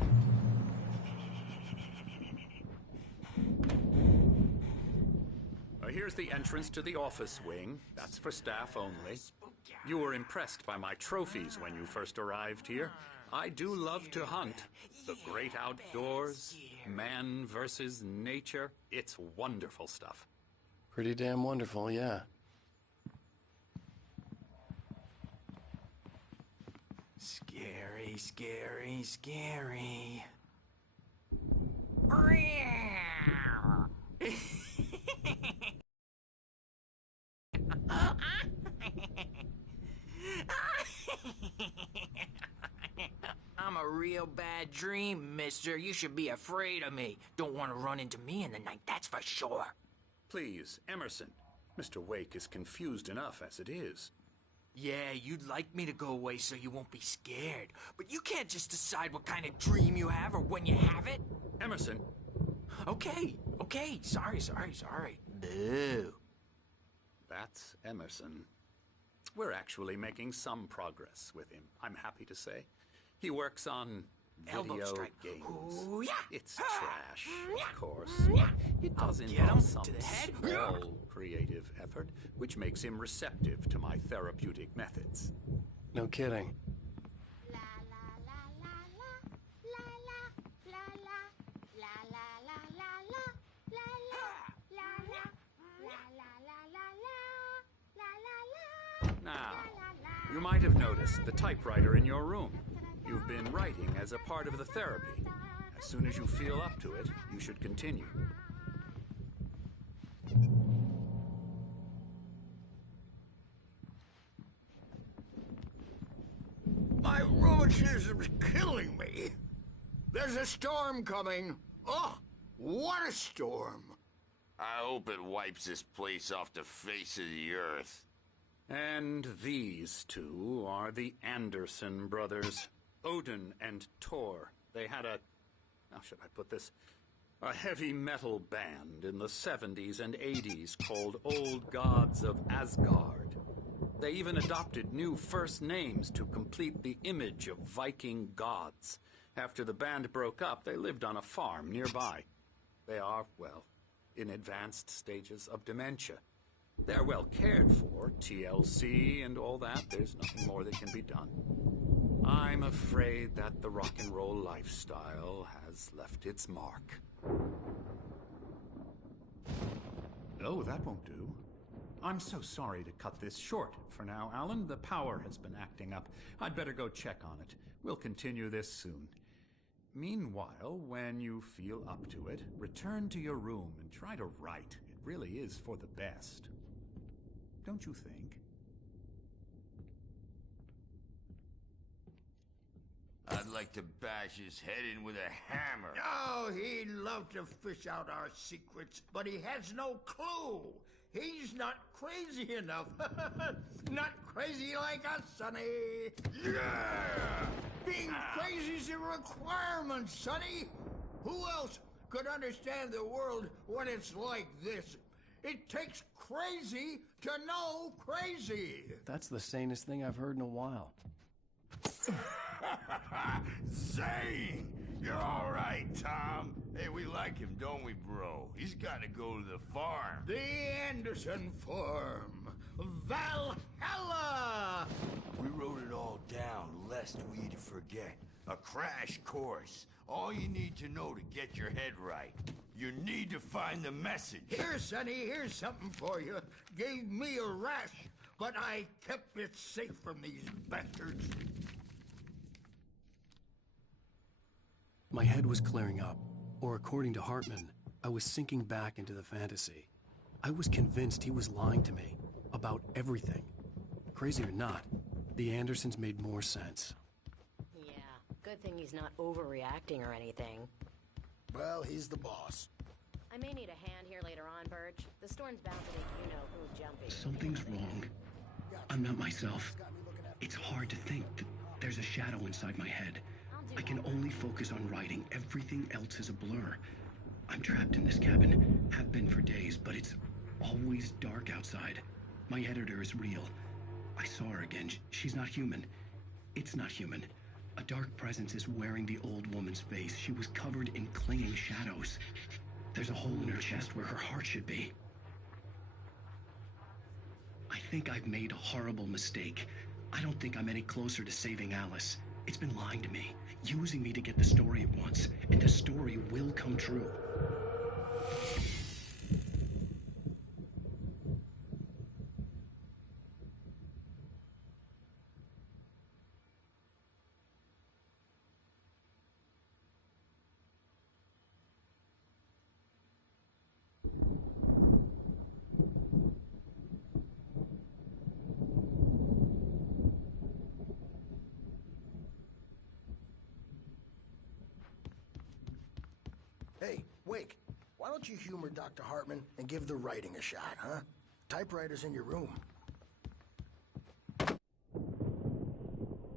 Here's the entrance to the office wing. That's for staff only. You were impressed by my trophies when you first arrived here. I do love to hunt. The great outdoors, man versus nature. It's wonderful stuff. Pretty damn wonderful, yeah. Scary, scary, scary. I'm a real bad dream, mister. You should be afraid of me. Don't want to run into me in the night, that's for sure. Please, Emerson. Mr. Wake is confused enough as it is. Yeah, you'd like me to go away so you won't be scared. But you can't just decide what kind of dream you have or when you have it. Emerson. Okay. Sorry. Boo. That's Emerson. We're actually making some progress with him, I'm happy to say. He works on video games. Ooh, yeah. It's trash, of course. It does Get involve him some to the head. small creative effort, which makes him receptive to my therapeutic methods. No kidding. Now, you might have noticed the typewriter in your room. You've been writing as a part of the therapy. As soon as you feel up to it, you should continue. My rheumatism's killing me. There's a storm coming. Oh, what a storm. I hope it wipes this place off the face of the earth. And these two are the Anderson brothers, Odin and Tor. They had how should I put this? A heavy metal band in the 70s and 80s called Old Gods of Asgard. They even adopted new first names to complete the image of Viking gods. After the band broke up, they lived on a farm nearby. They are, well, in advanced stages of dementia. They're well cared for, TLC and all that. There's nothing more that can be done. I'm afraid that the rock and roll lifestyle has left its mark. Oh, that won't do. I'm so sorry to cut this short for now, Alan. The power has been acting up. I'd better go check on it. We'll continue this soon. Meanwhile, when you feel up to it, return to your room and try to write. It really is for the best. Don't you think? I'd like to bash his head in with a hammer. Oh, he'd love to fish out our secrets, but he has no clue. He's not crazy enough. Not crazy like us, Sonny. Yeah! Being crazy's a requirement, Sonny. Who else could understand the world when it's like this? It takes crazy to know crazy. That's the sanest thing I've heard in a while. Zane! You're all right, Tom. Hey, we like him, don't we, bro? He's got to go to the farm. The Anderson Farm. Valhalla! We wrote it all down, lest we forget. A crash course. All you need to know to get your head right. You need to find the message. Here, Sonny, here's something for you. Gave me a rash, but I kept it safe from these bastards. My head was clearing up, or according to Hartman, I was sinking back into the fantasy. I was convinced he was lying to me about everything. Crazy or not, the Andersons made more sense. Yeah, good thing he's not overreacting or anything. Well, he's the boss. I may need a hand here later on, Birch. The storm's bound to make you-know-who jumpy. Something's wrong. I'm not myself. It's hard to think that there's a shadow inside my head. I can only focus on writing. Everything else is a blur. I'm trapped in this cabin. Have been for days, but it's always dark outside. My editor is real. I saw her again. She's not human. It's not human. A dark presence is wearing the old woman's face. She was covered in clinging shadows. There's a hole in her chest where her heart should be. I think I've made a horrible mistake. I don't think I'm any closer to saving Alice. It's been lying to me, using me to get the story it wants, and the story will come true. Wake, why don't you humor Dr. Hartman and give the writing a shot, huh? Typewriter's in your room.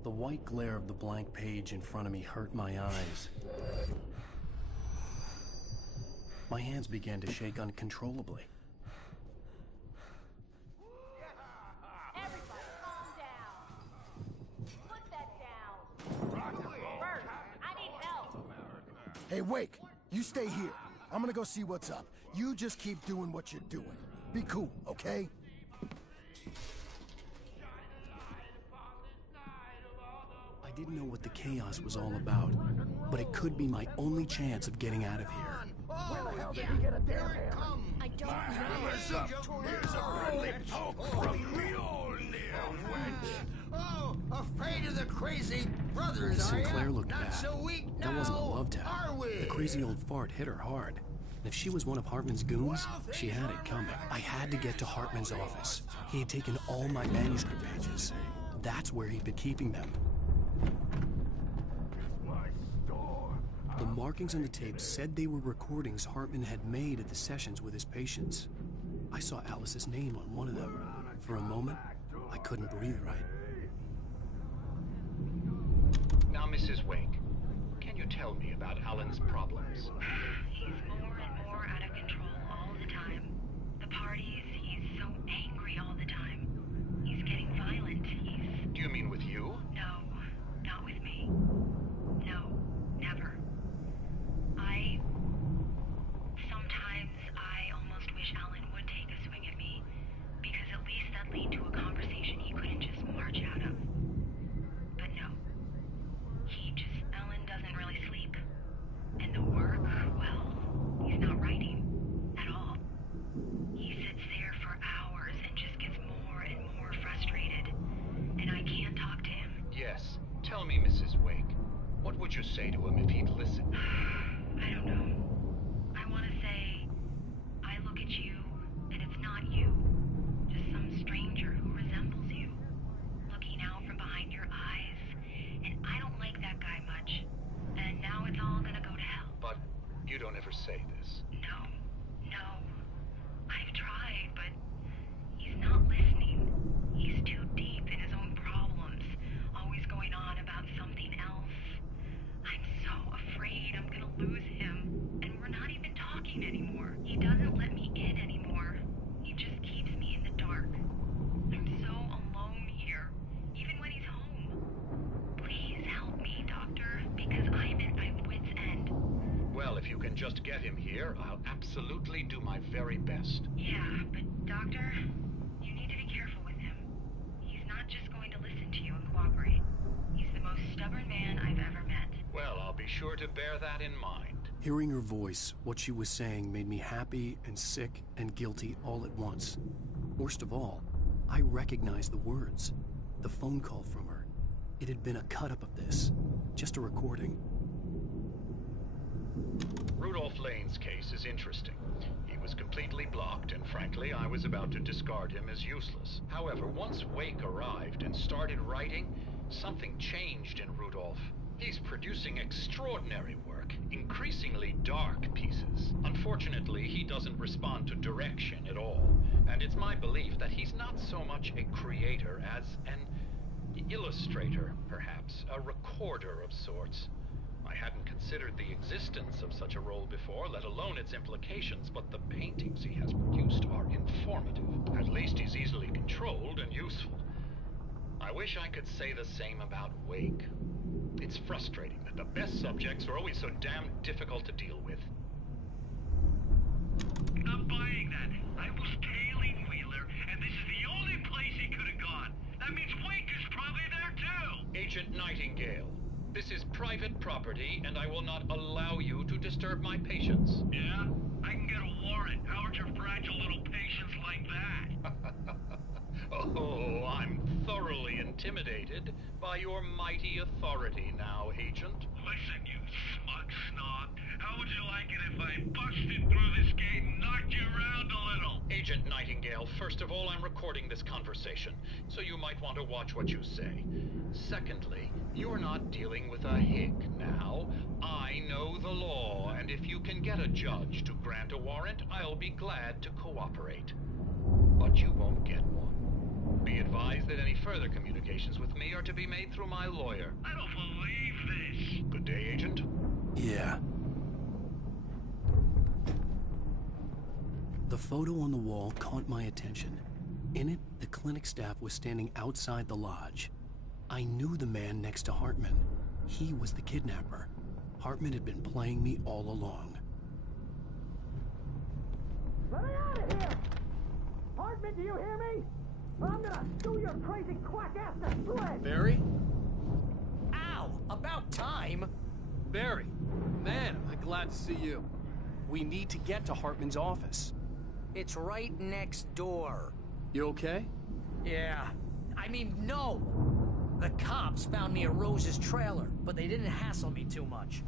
The white glare of the blank page in front of me hurt my eyes. My hands began to shake uncontrollably. Everybody, calm down. Put that down. Bert, I need help. Hey, Wake, you stay here. I'm gonna go see what's up. You just keep doing what you're doing. Be cool, okay? I didn't know what the chaos was all about, but it could be my only chance of getting out of here. Where the hell did you get a damn hammer? I don't know. Hammer's up. Here's a friendly poke from Mjolnir, wench. Oh, afraid of the crazy brothers, Miss are ya? Sinclair looked Not bad. so weak That now, wasn't a love tap. are we? The crazy old fart hit her hard. And if she was one of Hartman's goons, she had it coming. I had to get to Hartman's office. He had taken all my manuscript pages. That's where he'd been keeping them. The markings on the tapes said they were recordings Hartman had made at the sessions with his patients. I saw Alice's name on one of them. For a moment, I couldn't breathe right. Now, Mrs. Wake, can you tell me about Alan's problems? He's more and more out of control all the time. The parties, he's so angry all the time. He's getting violent. Do you mean with you? No, not with me. No, never. Sometimes I almost wish Alan would take a swing at me, because at least that lead to a conversation he couldn't just march out of. But no. Alan doesn't really sleep. And the work, well, he's not writing at all. He sits there for hours and just gets more and more frustrated. And I can't talk to him. Yes. Tell me, Mrs. Wake, what would you say to him if he'd listen? I don't know. I want to say, I look at you, and it's not you. Just some stranger who resembles you. Looking out from behind your eyes. And I don't like that guy much. And now it's all gonna go to hell. But you don't ever say this. No. I've tried, but he's not listening. He's too deep in his own problems. Always going on about something else. I'm so afraid I'm gonna lose him. And we're not even talking anymore. He doesn't let me in anymore. He just keeps me in the dark. I'm so alone here, even when he's home. Please help me, Doctor, because I'm at my wit's end. Well, if you can just get him here, I'll absolutely do my very best. Yeah, but Doctor, you need to be careful with him. He's not just going to listen to you and cooperate. He's the most stubborn man I've ever met. Well, I'll be sure to bear that in mind. Hearing her voice, what she was saying made me happy and sick and guilty all at once. Worst of all, I recognized the words. The phone call from her. It had been a cut-up of this. Just a recording. Rudolph Lane's case is interesting. He was completely blocked, and frankly, I was about to discard him as useless. However, once Wake arrived and started writing, something changed in Rudolph. He's producing extraordinary work, increasingly dark pieces. Unfortunately, he doesn't respond to direction at all, and it's my belief that he's not so much a creator as an illustrator, perhaps, a recorder of sorts. I hadn't considered the existence of such a role before, let alone its implications, but the paintings he has produced are informative. At least he's easily controlled and useful. I wish I could say the same about Wake. It's frustrating that the best subjects are always so damn difficult to deal with. Not buying that. I was tailing Wheeler, and this is the only place he could have gone. That means Wake is probably there too! Agent Nightingale, this is private property, and I will not allow you to disturb my patients. Yeah? I can get a warrant. How'd your fragile little patients like that? Oh, I'm thoroughly intimidated by your mighty authority now, Agent. Listen, you smug snob. How would you like it if I busted through this gate and knocked you around a little? Agent Nightingale, first of all, I'm recording this conversation, so you might want to watch what you say. Secondly, you're not dealing with a hick now. I know the law, and if you can get a judge to grant a warrant, I'll be glad to cooperate. But you won't get one. Be advised that any further communications with me are to be made through my lawyer. I don't believe this. Good day, Agent. Yeah. The photo on the wall caught my attention. In it, the clinic staff was standing outside the lodge. I knew the man next to Hartman. He was the kidnapper. Hartman had been playing me all along. Let me out of here! Hartman, do you hear me? I'm gonna sue your crazy quack ass to shreds! Barry? Ow! About time! Barry, man, am I glad to see you. We need to get to Hartman's office. It's right next door. You okay? Yeah. I mean, no! The cops found me at Rose's trailer, but they didn't hassle me too much.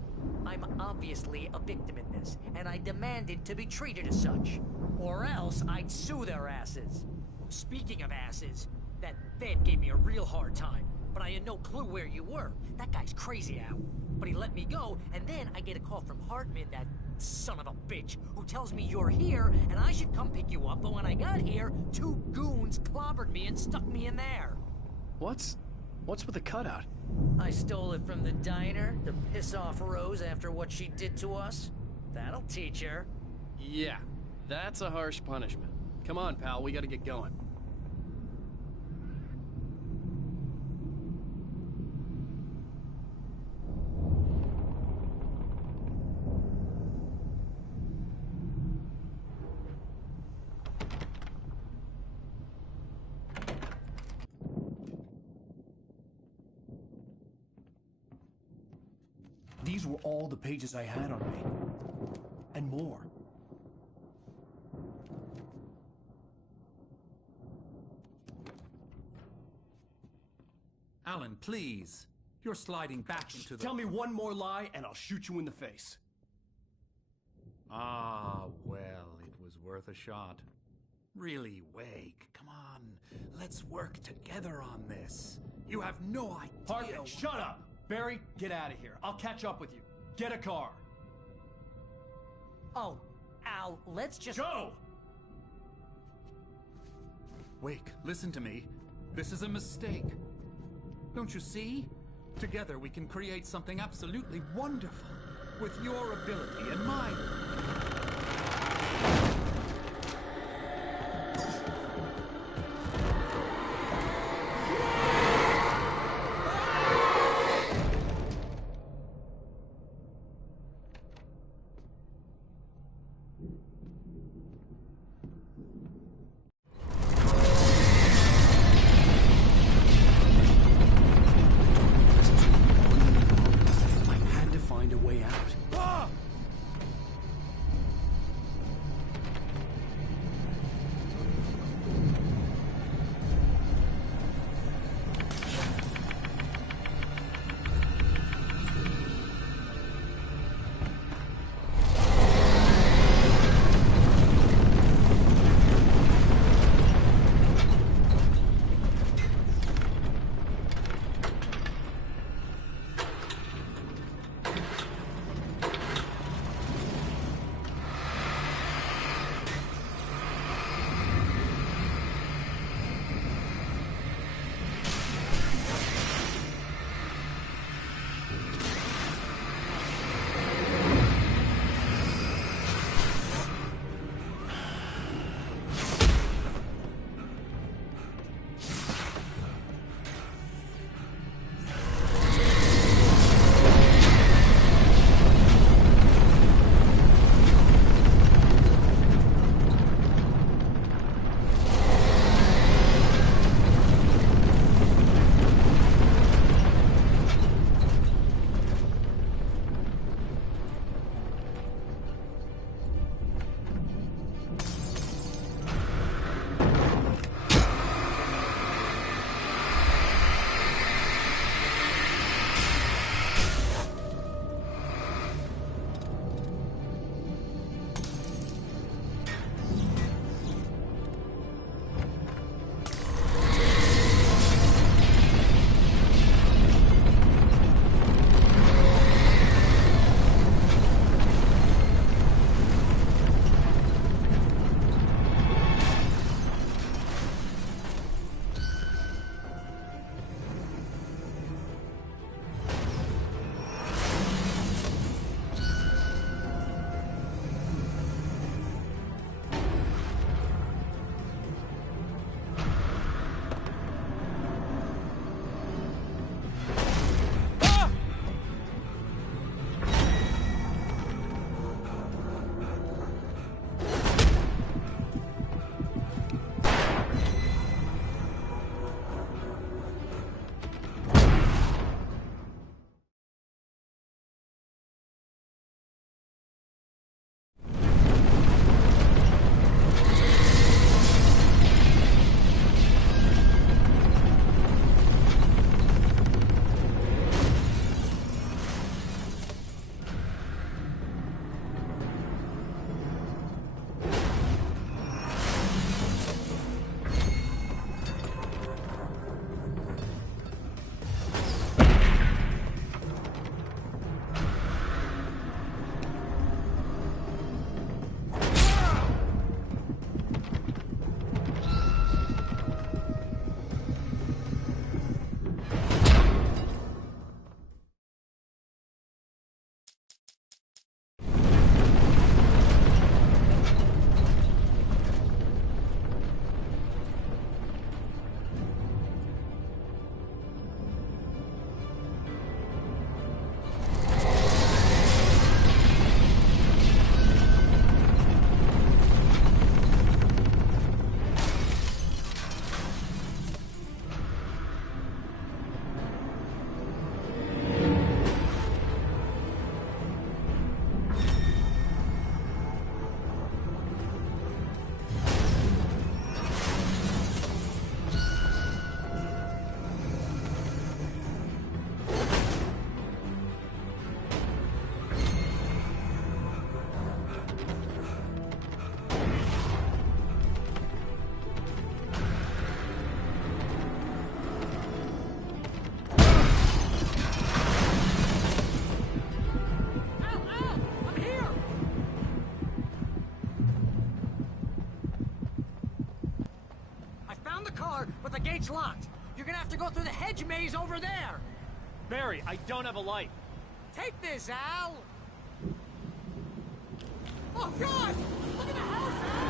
I'm obviously a victim in this, and I demanded to be treated as such. Or else I'd sue their asses. Speaking of asses, that Fed gave me a real hard time, but I had no clue where you were. That guy's crazy, Al. But he let me go, and then I get a call from Hartman, that son of a bitch, who tells me you're here, and I should come pick you up, but when I got here, 2 goons clobbered me and stuck me in there. What's with the cutout? I stole it from the diner to piss off Rose after what she did to us. That'll teach her. Yeah, that's a harsh punishment. Come on, pal, we gotta get going. These were all the pages I had on me. And more. Alan, please. You're sliding back into the... Tell me one more lie and I'll shoot you in the face. Ah, well, it was worth a shot. Really, Wake, come on. Let's work together on this. You have no idea... Hartman, shut up! Barry, get out of here. I'll catch up with you. Get a car. Oh, Al, let's just... Go! Wake, listen to me. This is a mistake. Don't you see? Together we can create something absolutely wonderful. With your ability and mine. found the car, but the gate's locked. You're gonna have to go through the hedge maze over there. Barry, I don't have a light. Take this, Al. Oh, God! Look at the house, Al!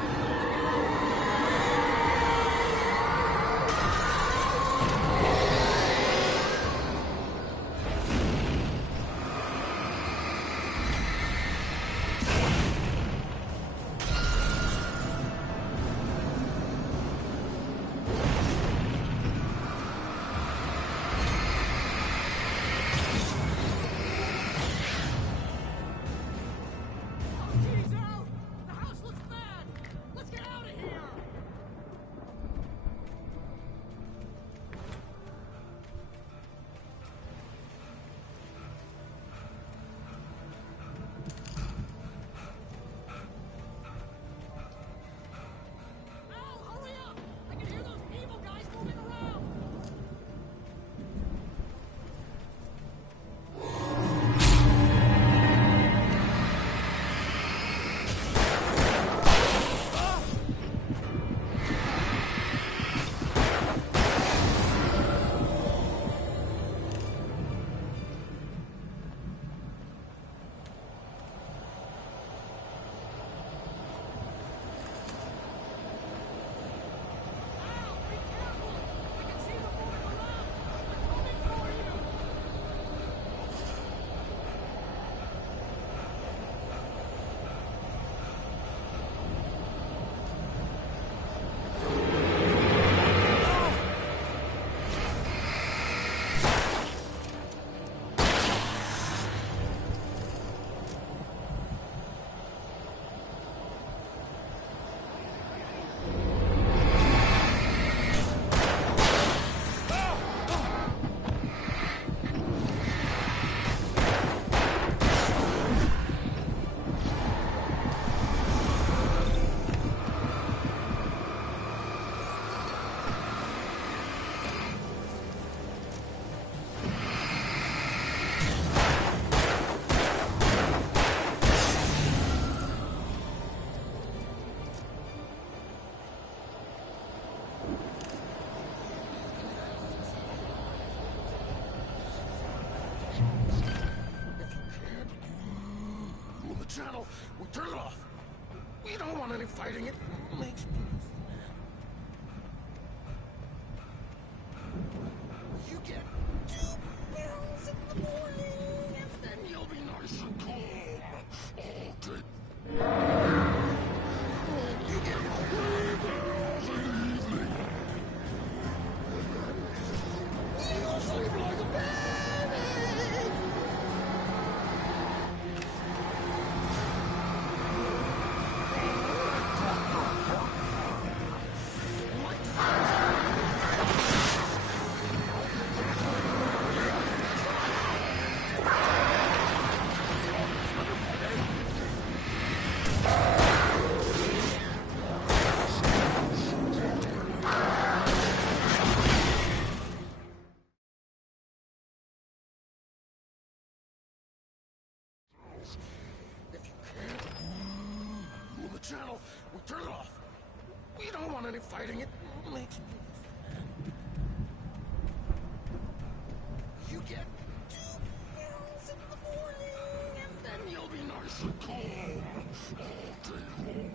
channel. We turn it off. We don't want any fighting. It makes me... You get 2 pills in the morning, and then you'll be nice and calm all day. You get 3 pills in the evening. You'll sleep like a baby. Channel, we turn it off. We don't want any fighting. It makes me... You get 2 pills in the morning, and then you'll be nice and calm all day long.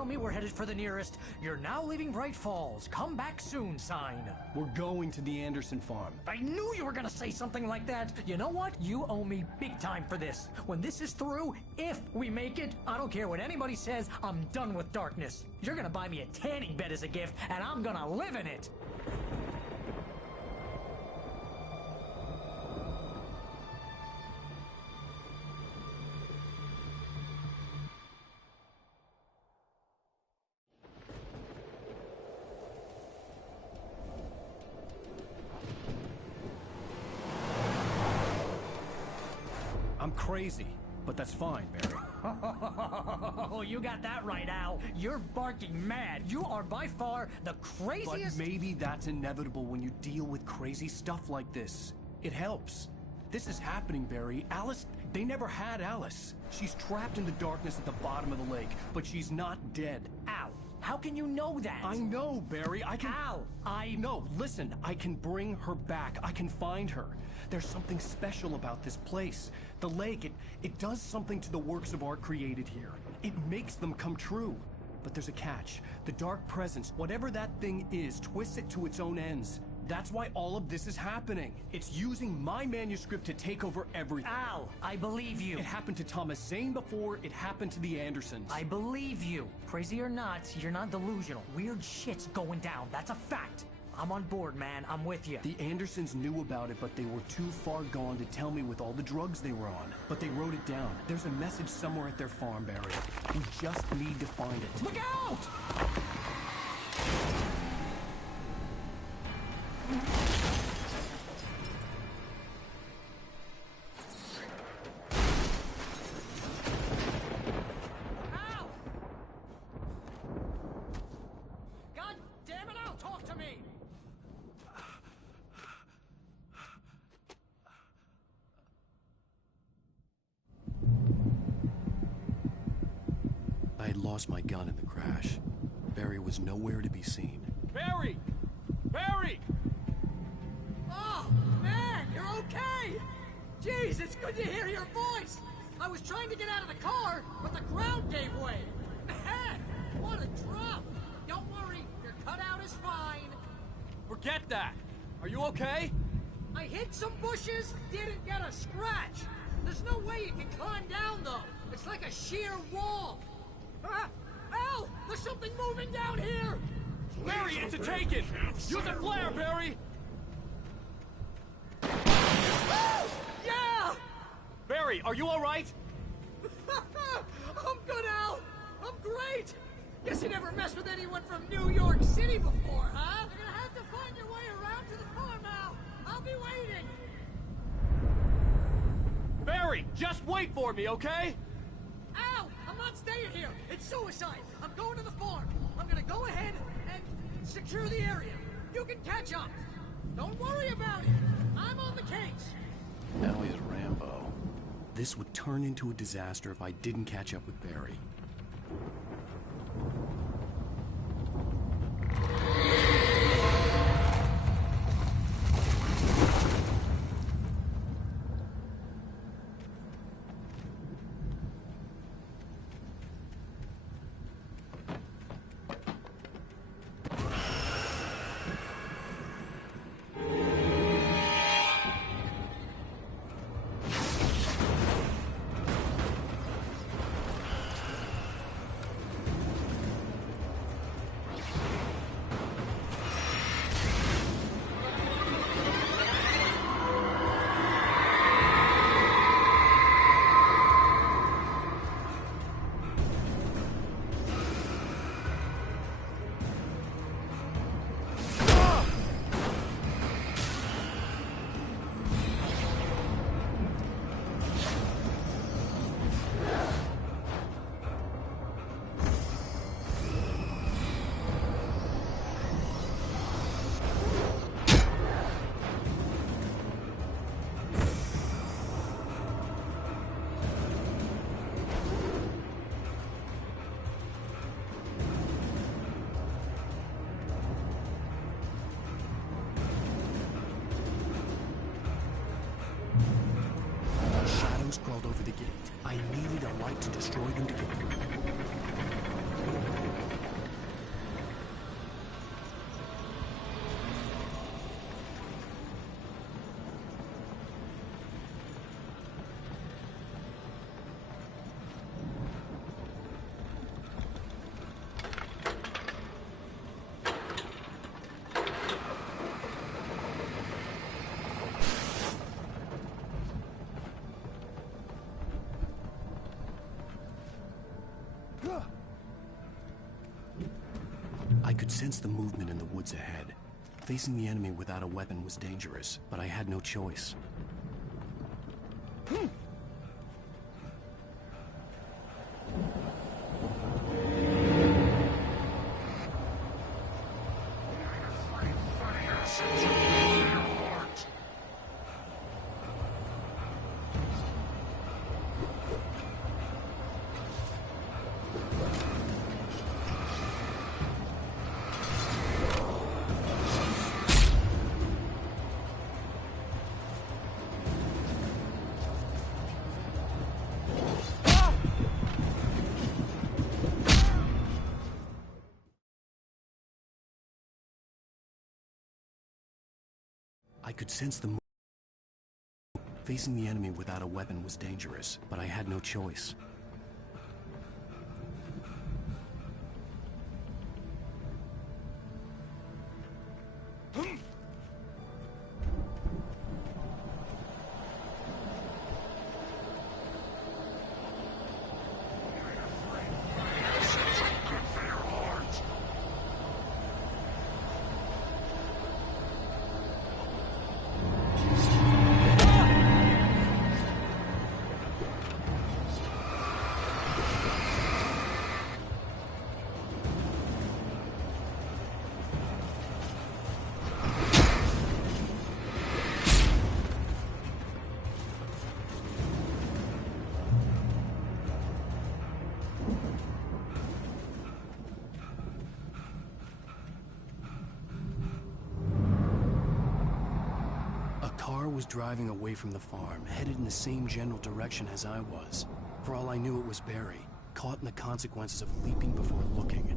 tell me we're headed for the nearest "You're now leaving Bright Falls. Come back soon" sign. We're going to the Anderson farm. I knew you were gonna say something like that. You know what? You owe me big time for this. When this is through, if we make it, I don't care what anybody says, I'm done with darkness. You're gonna buy me a tanning bed as a gift, and I'm gonna live in it. I'm crazy, but that's fine, Barry. Oh, you got that right, Al. You're barking mad. You are by far the craziest... But maybe that's inevitable when you deal with crazy stuff like this. It helps. This is happening, Barry. Alice, they never had Alice. She's trapped in the darkness at the bottom of the lake, but she's not dead. Al, how can you know that? I know, Barry. I can... Al, No, listen. I can bring her back. I can find her. There's something special about this place. The lake, it does something to the works of art created here. It makes them come true. But there's a catch. The dark presence, whatever that thing is, twists it to its own ends. That's why all of this is happening. It's using my manuscript to take over everything. Al, I believe you. It happened to Thomas Zane before, it happened to the Andersons. I believe you. Crazy or not, you're not delusional. Weird shit's going down. That's a fact. I'm on board, man. I'm with you. The Andersons knew about it, but they were too far gone to tell me with all the drugs they were on. But they wrote it down. There's a message somewhere at their farm, Barry. We just need to find it. Look out! God damn it, Al, talk to me! I had lost my gun in the crash. Barry was nowhere to be seen. Barry! Barry! Oh, man, you're okay! Jeez, it's good to hear your voice! I was trying to get out of the car, but the ground gave way! Man, what a drop! Don't worry, your cutout is fine. Forget that! Are you okay? I hit some bushes, didn't get a scratch. There's no way you can climb down, though. It's like a sheer wall. Al! There's something moving down here! Barry, it's a Taken! Use a flare, Barry! Yeah! Barry, are you alright? I'm good, Al! I'm great! Guess you never messed with anyone from New York City before, huh? You're gonna have to find your way around to the farm, Al! I'll be waiting! Barry, just wait for me, okay? Al! I'm not staying here! It's suicide! I'm going to the farm! I'm gonna go ahead and secure the area. You can catch up! Don't worry about it! I'm on the case! Now he's Rambo. This would turn into a disaster if I didn't catch up with Barry. Crawled over the gate. I needed a light to destroy them to get through. could sense the movement in the woods ahead. Facing the enemy without a weapon was dangerous, but I had no choice. I could sense the Facing the enemy without a weapon was dangerous, but I had no choice. Was driving away from the farm, headed in the same general direction as I was. For all I knew, it was Barry, caught in the consequences of leaping before looking.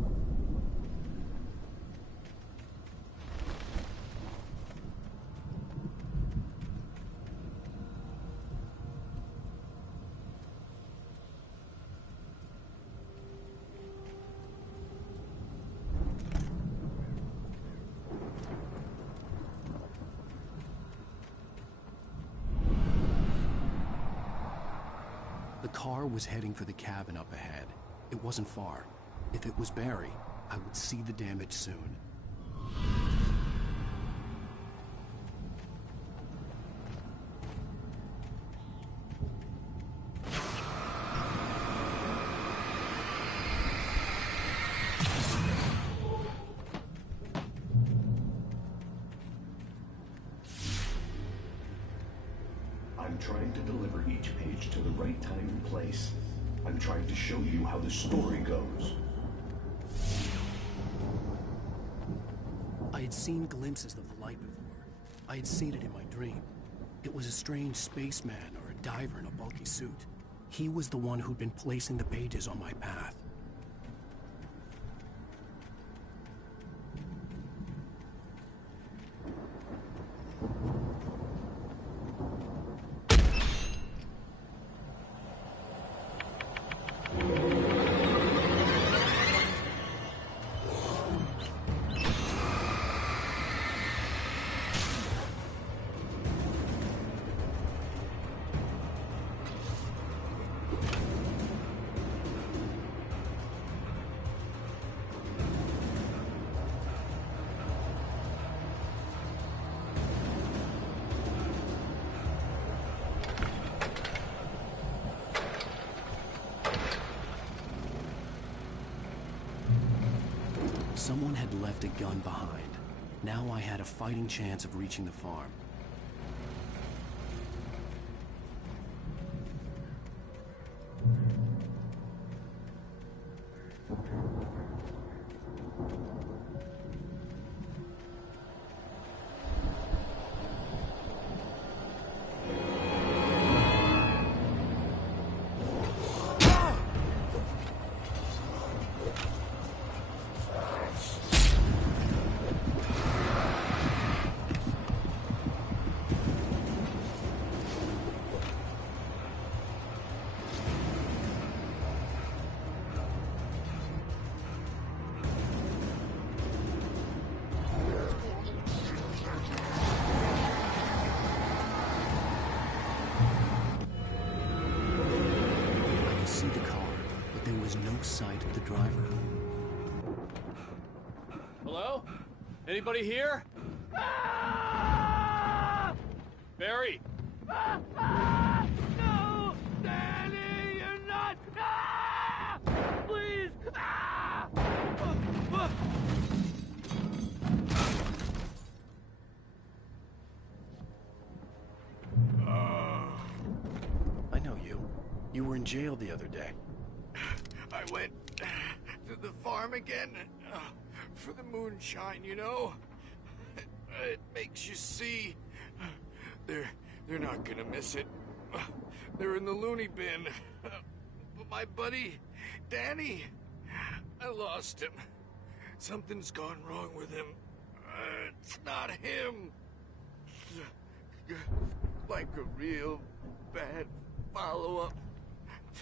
The car was heading for the cabin up ahead. It wasn't far. If it was Barry, I would see the damage soon. I'm trying to deliver each page to the right time and place. I'm trying to show you how the story goes. I had seen glimpses of the light before. I had seen it in my dream. It was a strange spaceman or a diver in a bulky suit. He was the one who'd been placing the pages on my path. Someone had left a gun behind. Now I had a fighting chance of reaching the farm. Sight of the driver. Anybody here? Barry! No! Danny, you're not! Please! I know you. You were in jail the other day. I went to the farm again for the moonshine, you know? It makes you see. They're not gonna miss it. They're in the loony bin. But my buddy, Danny, I lost him. Something's gone wrong with him. It's not him. Like a real bad follow-up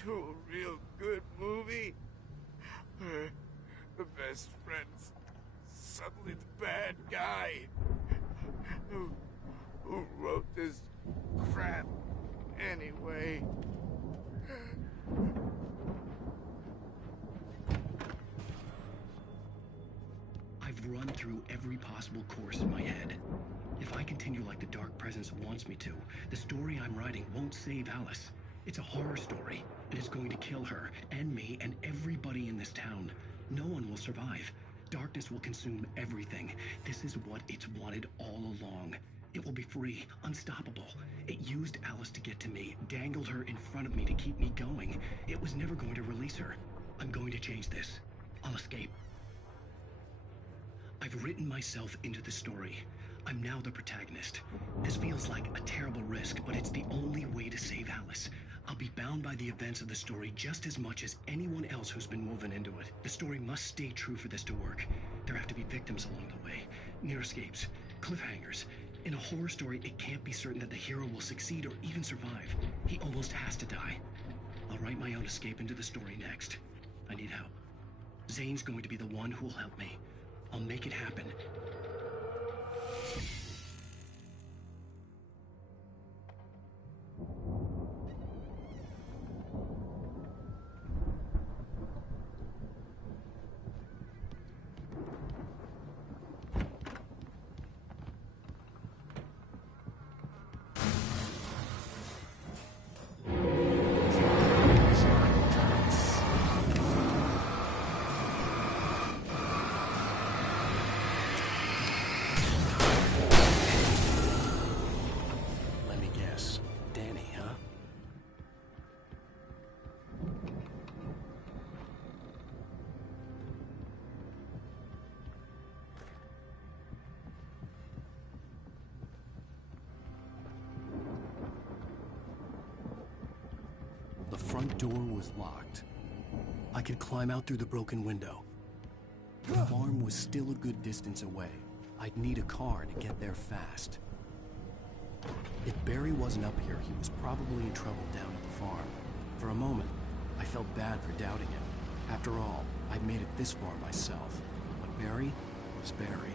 to a real good movie. The best friend's suddenly the bad guy. Who wrote this crap anyway? I've run through every possible course in my head. If I continue like the Dark Presence wants me to, the story I'm writing won't save Alice. It's a horror story, and it's going to kill her, and me, and everybody in this town. No one will survive. Darkness will consume everything. This is what it's wanted all along. It will be free, unstoppable. It used Alice to get to me, dangled her in front of me to keep me going. It was never going to release her. I'm going to change this. I'll escape. I've written myself into the story. I'm now the protagonist. This feels like a terrible risk, but it's the only way to save Alice. I'll be bound by the events of the story just as much as anyone else who's been woven into it. The story must stay true for this to work. There have to be victims along the way, near escapes, cliffhangers. In a horror story, it can't be certain that the hero will succeed or even survive. He almost has to die. I'll write my own escape into the story next. I need help. Zane's going to be the one who will help me. I'll make it happen. The front door was locked. I could climb out through the broken window. The farm was still a good distance away. I'd need a car to get there fast. If Barry wasn't up here, he was probably in trouble down at the farm. For a moment, I felt bad for doubting him. After all, I'd made it this far myself. But Barry was Barry.